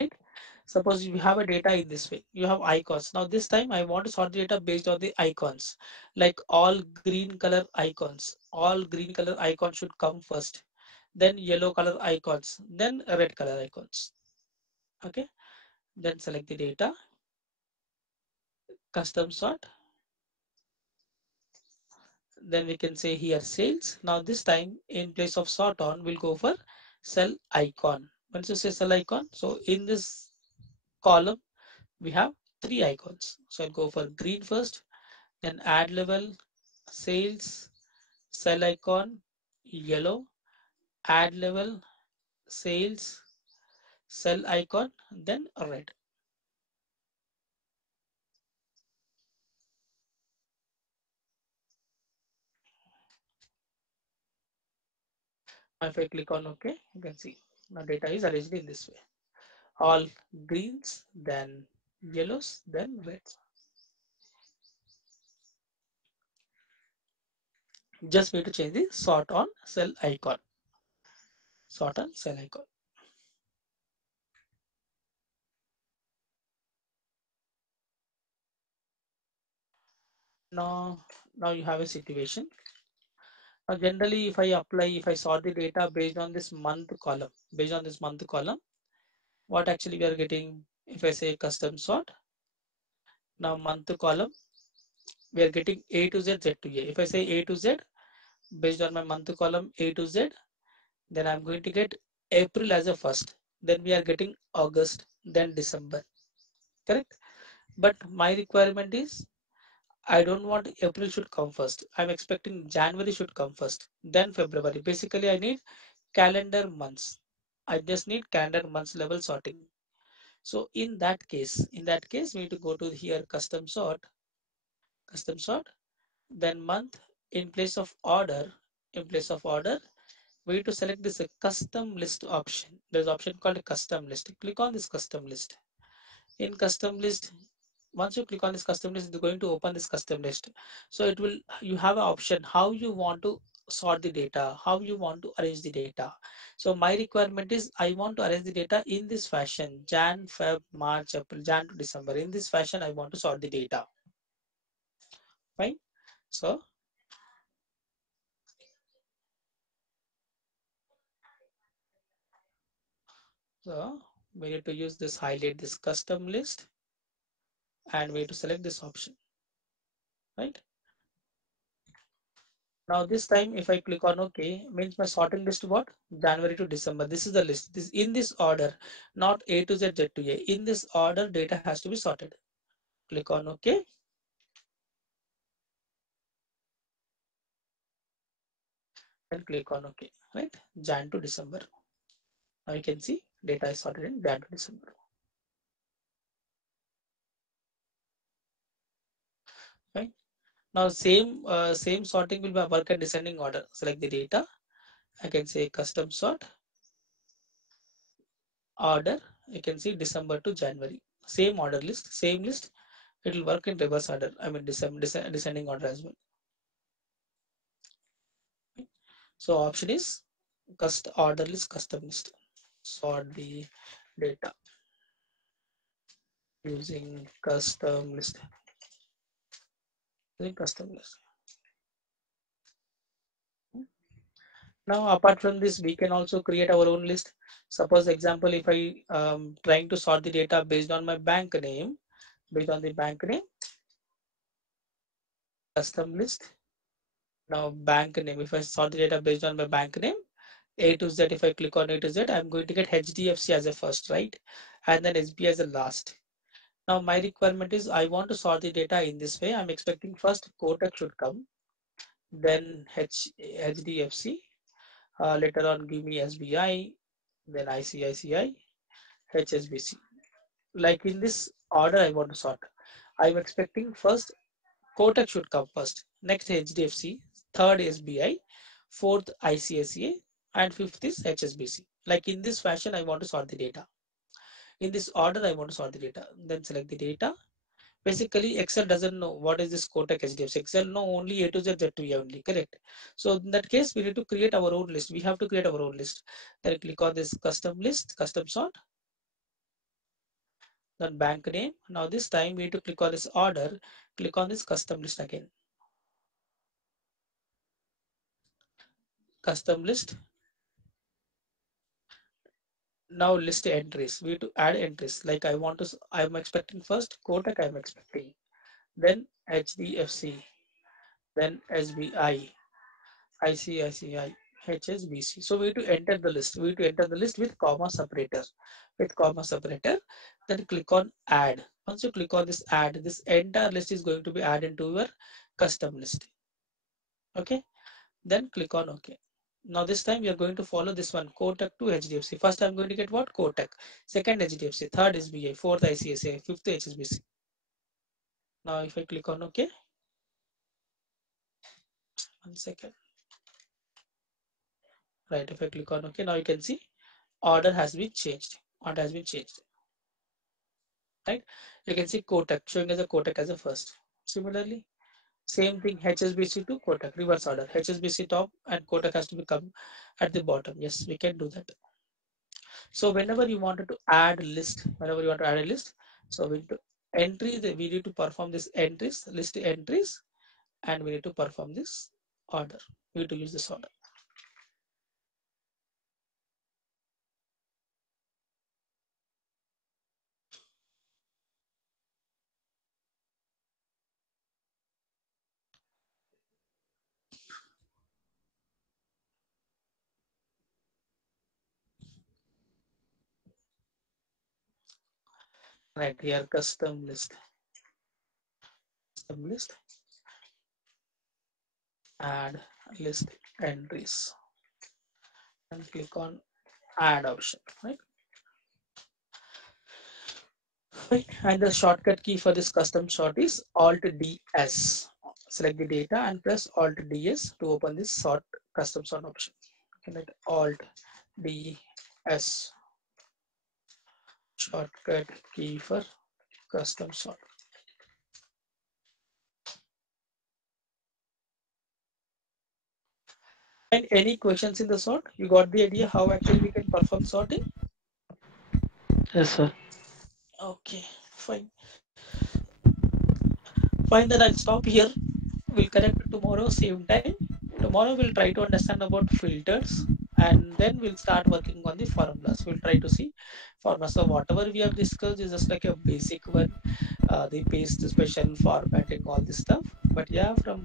Right? Suppose you have a data in this way, you have icons. Now this time I want to sort the data based on the icons, like all green color icons. All green color icons should come first, then yellow color icons, then red color icons. Okay, then select the data, custom sort. Then we can say here sales. Now this time in place of sort on, we'll go for cell icon. Once you say cell icon, so in this column we have three icons. So I'll go for green first, then add level, sales, cell icon, yellow, add level, sales, cell icon, then red. If I click on OK, you can see now data is arranged in this way. All greens, then yellows, then reds. Just need to change the sort on cell icon. Sort on cell icon. Now you have a situation. Now generally if I sort the data based on this month column, what actually we are getting, if I say custom sort, now month column, we are getting A to Z, Z to A. If I say A to Z, based on my month column A to Z, then I'm going to get April as a first. Then we are getting August, then December. Correct? But my requirement is I don't want April should come first. I'm expecting January should come first, then February. Basically, I need calendar months. I just need calendar months level sorting. So in that case, we need to go to here custom sort, then month in place of order, we need to select this custom list option. There's an option called a custom list. Click on this custom list. In custom list, once you click on this custom list, it's going to open this custom list. So it will, you have an option how you want to sort the data, how you want to arrange the data. So my requirement is I want to arrange the data in this fashion: Jan, Feb, March, April, Jan to December. In this fashion, I want to sort the data. Fine. So we need to use this, highlight this custom list, and we need to select this option. Right. Now this time if I click on OK, means my sorting list what? January to December. This is the list. This in this order, not A to Z, Z to A. In this order, data has to be sorted. Click on OK. And click on OK. Right? Jan to December. Now you can see data is sorted in Jan to December. Right? Now same sorting will be work in descending order. Select the data. I can say custom sort order. You can see December to January. Same order list, same list. It will work in reverse order. I mean descending order as well. So option is order list, custom list. Sort the data using custom list. Now apart from this, we can also create our own list. Suppose example, if I trying to sort the data based on my bank name, custom list. Now bank name, if I sort the data based on my bank name, A to Z, if I click on A to Z, I'm going to get HDFC as a first, right? And then SB as a last. Now my requirement is I want to sort the data in this way. I'm expecting first Kotak should come, then HDFC, later on give me SBI, then ICICI, HSBC. Like in this order I want to sort. I'm expecting first Kotak should come first, next HDFC, third SBI, fourth ICICI, and fifth is HSBC. Like in this fashion I want to sort the data. In this order I want to sort the data. Then select the data. Basically Excel doesn't know what is this Kotak HDFC. Excel know only A to Z, Z to A only, correct? So in that case we need to create our own list. We have to create our own list. Then click on this custom list, custom sort, then bank name. Now this time we need to click on this order, click on this custom list again. Custom list. Now list entries. We need to add entries. Like I'm expecting first Kotak, I'm expecting, then HDFC, then SBI, ICICI, HSBC. So we need to enter the list. We need to enter the list with comma separator. Then click on add. Once you click on this add, this entire list is going to be added to your custom list. Okay, then click on OK. Now this time we are going to follow this one, Kotak to HDFC. First I'm going to get what? Kotak. Second HDFC. Third SBI. Fourth ICICI. Fifth HSBC. Now if I click on OK, 1 second. Right, if I click on OK, now you can see order has been changed. Order has been changed. Right, you can see Kotak showing as a Kotak as a first. Similarly, same thing HSBC to Kotak, reverse order. HSBC top and Kotak has to become at the bottom. Yes, we can do that. So whenever you wanted to add a list, so we need to we need to perform this entries, list entries, and we need to perform this order. We need to use this order. Right here, custom list, add list entries, and click on add option. Right. Right. And the shortcut key for this custom sort is Alt DS. Select the data and press Alt DS to open this sort custom sort option. Okay, like Alt DS, shortcut key for custom sort. And any questions in the sort? You got the idea how actually we can perform sorting? Yes, sir. Okay, fine. Fine, then I'll stop here. We'll connect tomorrow, same time. Tomorrow we'll try to understand about filters, and then we'll start working on the formulas. We'll try to see formulas. So whatever we have discussed is just like a basic one, the paste special formatting, all this stuff. But yeah, from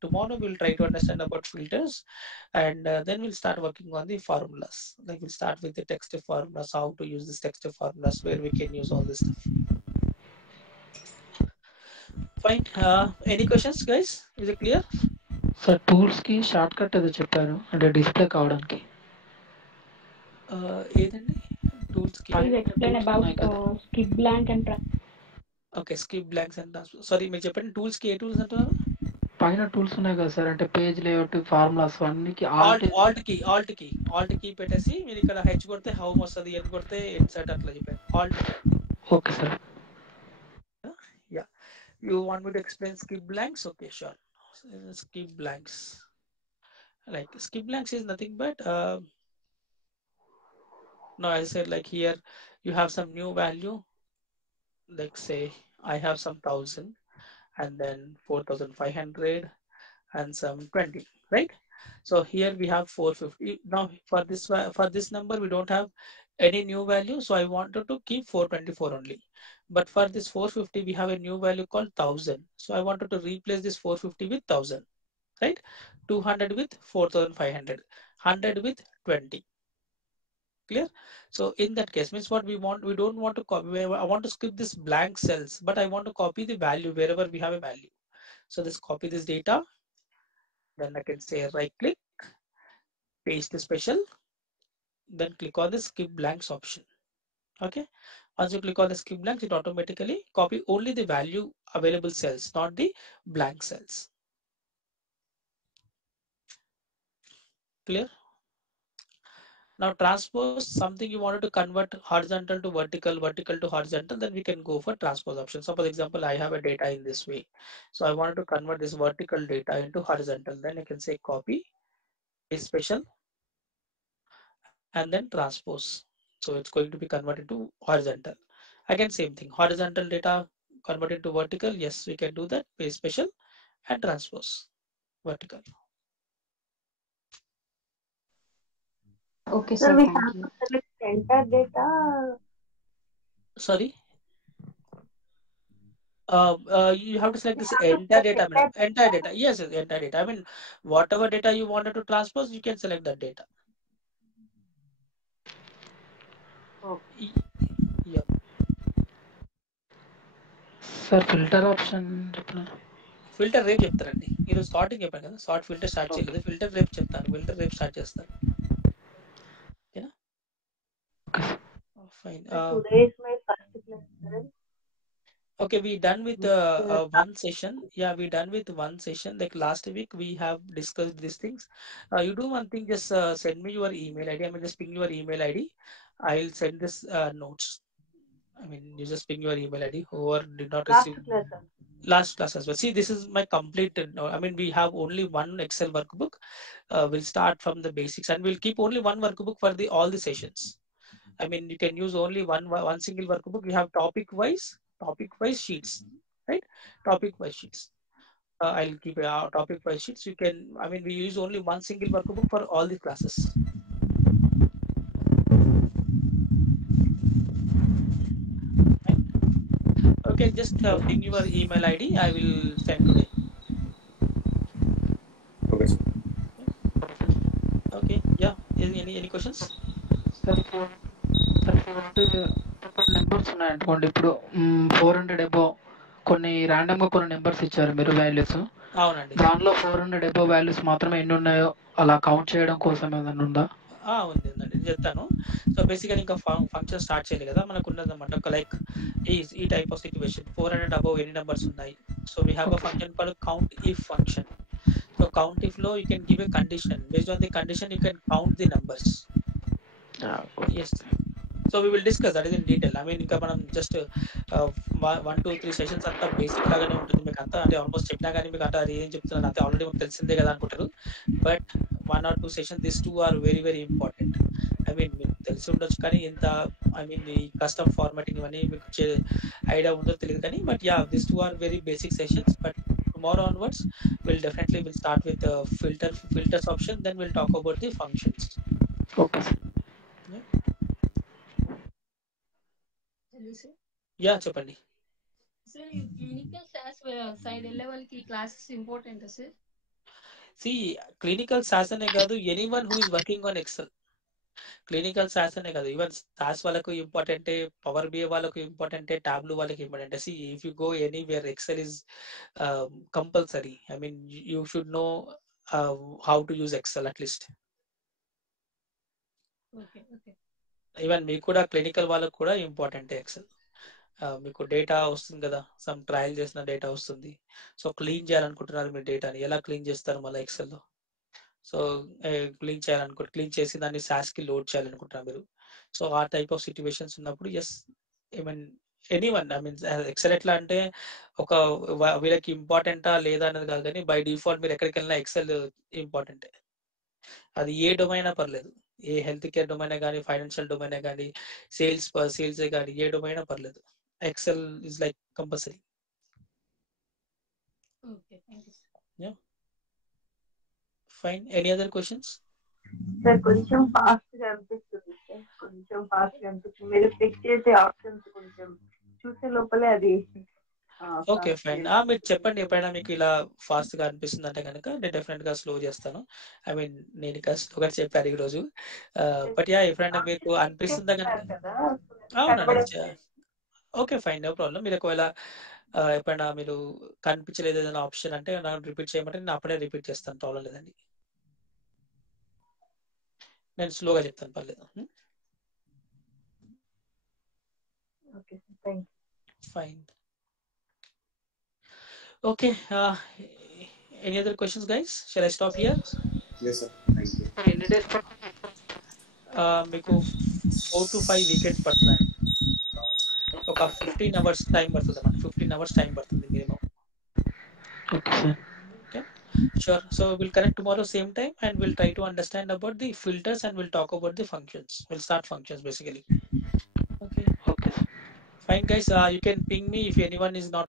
tomorrow we'll try to understand about filters, and then we'll start working on the formulas. Like we'll start with the text formulas, how to use this text formulas, where we can use all this stuff. Fine. Any questions, guys? Is it clear? Sir టూల్స్కి shortcut ఏదో చెప్పారు అంటే display కావడానికి. ఏదండి tools కి? Please explain about skip blank and okay, skip blanks and sorry మీరు చెప్పండి, tools కి ఏ టూల్స్ అంటున్నారు? పైన టూల్స్ ఉన్నాయి కదా సార్, అంటే పేజ్ లేఅవుట్, ఫార్ములాస్ అన్నికి ఆల్ట్ కీ పెట్టేసి మీరు ఇక్కడ హెచ్ కొడితే హోమ్ వస్తుంది, ఎన్ కొడితే ఇన్సర్ట్ అట్లా చెప్పారు. Alt. Okay sir. Yeah, you want me to explain skip blanks? Okay, sure. Skip blanks. Like skip blanks is nothing but no, as I said, like here you have some new value, like say I have some 1000 and then 4500 and some 20, right? So here we have 450. Now for this number we don't have any new value, so I wanted to keep 424 only. But for this 450 we have a new value called 1000, so I wanted to replace this 450 with 1000, right? 200 with 4500, 100 with 20. Clear? So in that case means what we want, we don't want to copy, I want to skip this blank cells, but I want to copy the value wherever we have a value. So let's copy this data. Then I can say right click, paste the special, then click on the skip blanks option. Okay, once you click on the skip blanks, it automatically copy only the value available cells, not the blank cells. Clear? Now transpose, something you wanted to convert horizontal to vertical, vertical to horizontal, then we can go for transpose option. So for example, I have a data in this way, so I wanted to convert this vertical data into horizontal, then I can say copy, paste special, and then transpose. So it's going to be converted to horizontal. Again, same thing, horizontal data converted to vertical. Yes, we can do that, paste special and transpose vertical. okay, Sir, sir. we Thank have you. to select center data. Sorry, you have to select this entire data, madam. Entire data. Yes, yes, entire data. I mean, whatever data you wanted to transpose, you can select that data. Okay. Yeah. Sir filter option చెప్పిన. Filter రేపు చెప్తారండి. ఈరోజు sorting చెప్పాను కదా, sort filter start చేయలేదు. Filter రేపు చెప్తాను, filter రేపు స్టార్ట్ చేస్తాను. ఓకేనా? Fine. Today is my first class, sir. Okay, we done with one session. Yeah, we done with one session. Like last week, we have discussed these things. You do one thing, just send me your email ID. I mean, just ping your email ID. I'll send this notes. I mean, you just ping your email ID. Whoever did not Last receive class, sir. last class as well. See, this is my completed. I mean, we have only one Excel workbook. We'll start from the basics, and we'll keep only one workbook for the all the sessions. I mean, you can use only one single workbook. We have topic wise sheets, right? Topic wise sheets. I'll keep topic wise sheets. You can. I mean, we use only one single workbook for all the classes. Right? Okay, just ping your email ID. I will send today. Okay sir. Okay. Yeah. Any questions? Sir numbers ఉన్నాయనుకోండి, ఇప్పుడు 400 అబో కొన్ని random గా కొన్ని numbers ఇచ్చారు మీరు values. అవునండి. దానిలో 400 అబో values మాత్రమే ఎన్ని ఉన్నాయో అలా కౌంట్ చేయడం కోసం ఏదైనా ఉందా? ఉందండి, నేను చెప్తాను. సో బేసిక్గా ఇంకా ఫంక్షన్ స్టార్ట్ చేయాలి కదా, మనకు ఉన్నదన్నమాట ఒక లైక్ ఈ టైప్ ఆఫ్ సిచ్యువేషన్ 400 అబౌవ్ ఎన్ని నెంబర్స్ ఉన్నాయి. So we have a function called count if function. So count if లో you can give a condition, based on the condition you can count the numbers. Yes. So we will discuss that is in detail. I mean ఇంకా మనం just 1 2 3 sessions అంతా basic లాగానే ఉంటుంది మీకు అంతా, అంటే almost చెప్పినా కానీ మీకు అంతా అది ఏం చెప్తున్నాను అంతే ఆల్రెడీ మీకు తెలిసిందే కదా అనుకుంటారు. But 1 or 2 sessions, this 2 are very very important. I mean మీకు తెలిసి ఉండొచ్చు కానీ ఇంత ఐ మీన్ ఈ కస్టమ్ ఫార్మాటింగ్ ఇవన్నీ మీకు ఐడియా ఉందో తెలియదు కానీ, but yeah this 2 are very basic sessions. But tomorrow onwards we'll start with the filters option, then we'll talk about the functions. Okay sir. Yeah, చెప్పండి. Sir, clinical SAS side level ki classes important sir. See, clinical SAS అనే కాదు, anyone who is working on Excel. Clinical SAS అనే కాదు, even SAS వాళ్ళకు ఇంపార్టెంటే, power BI వాళ్ళకు ఇంపార్టెంటే, Tableau వాళ్ళకి ఇంపార్టెంటే. See if you go anywhere Excel is compulsory. I mean you should know how to use Excel at least. Okay. Even మీకు కూడా క్లినికల్ వాళ్ళకు కూడా ఇంపార్టెంటే ఎక్సెల్. మీకు డేటా వస్తుంది కదా, సమ్ ట్రయల్ చేసిన డేటా వస్తుంది. సో క్లీన్ చేయాలనుకుంటున్నారు మీరు డేటాని, ఎలా క్లీన్ చేస్తారు మళ్ళీ ఎక్సెల్లో? సో క్లీన్ చేసి దాన్ని SAS కి లోడ్ చేయాలనుకుంటున్నారు మీరు. సో ఆ టైప్ ఆఫ్ సిచ్యువేషన్స్ ఉన్నప్పుడు yes, I mean anyone, I mean Excel ఎట్లా అంటే ఒక వీళ్ళకి ఇంపార్టెంటా లేదా అనేది కాదు కానీ బై డిఫాల్ట్ మీరు ఎక్కడికి వెళ్ళినా ఎక్సెల్ ఇంపార్టెంటే. అది ఏ డొమైనా పర్లేదు, ఏ హెల్త్ కేర్ డొమైనే కానీ, ఫైనాన్షియల్ డొమైనే కానీ, సేల్స్ కానీ, ఏ డొమైనా పర్లేదు, Excel is like compulsory. Okay, thank you sir. Yeah, fine. Any other questions? Sir కొంచెం ఫాస్ట్ గా అనిపిస్తుంది సార్, కొంచెం ఫాస్ట్ గా అనిపిస్తుంది. మీరు పిక్ చేసే ఆప్షన్స్ కొంచెం చూసే లోపలే అది ఓకే ఫైన్. మీరు చెప్పండి, ఎప్పుడైనా మీకు ఇలా ఫాస్ట్ గా అనిపిస్తుంది అంటే కనుక నేను డెఫినెట్ గా స్లో చేస్తాను. ఐ మీన్ నేను ఇంకా స్లోగా చెప్పాను ఈ రోజు. బట్ యా ఎప్పుడైనా మీకు అనిపిస్తుందా కనుక, అవునండి. Okay fine, no problem. మీరు ఒకవేళ ఎప్పుడైనా మీరు కనిపించలేదు ఏదైనా ఆప్షన్ అంటే నాకు రిపీట్ చేయమంటే నేను అప్పుడే రిపీట్ చేస్తాను, ప్రాబ్లం లేదండి. నేను స్లోగా చెప్తాను, పర్లేదు. Okay sir, thank you. Fine. Okay. Any other questions, guys? Shall I stop here? Yes, sir. Thank you. ఎన్ని డేస్ మీకు 4 to 5 వీకెండ్స్ పడుతుంది. ఒక 15 hours టైం పడుతుంది అన్నమాట. 15 hours టైం పడుతుంది minimum. Okay sir. Okay, sure. So we'll connect tomorrow same time and we'll try to understand about the filters and we'll talk about the functions. We'll start functions basically. Okay. Okay sir. Fine, guys. You can ping me if anyone is not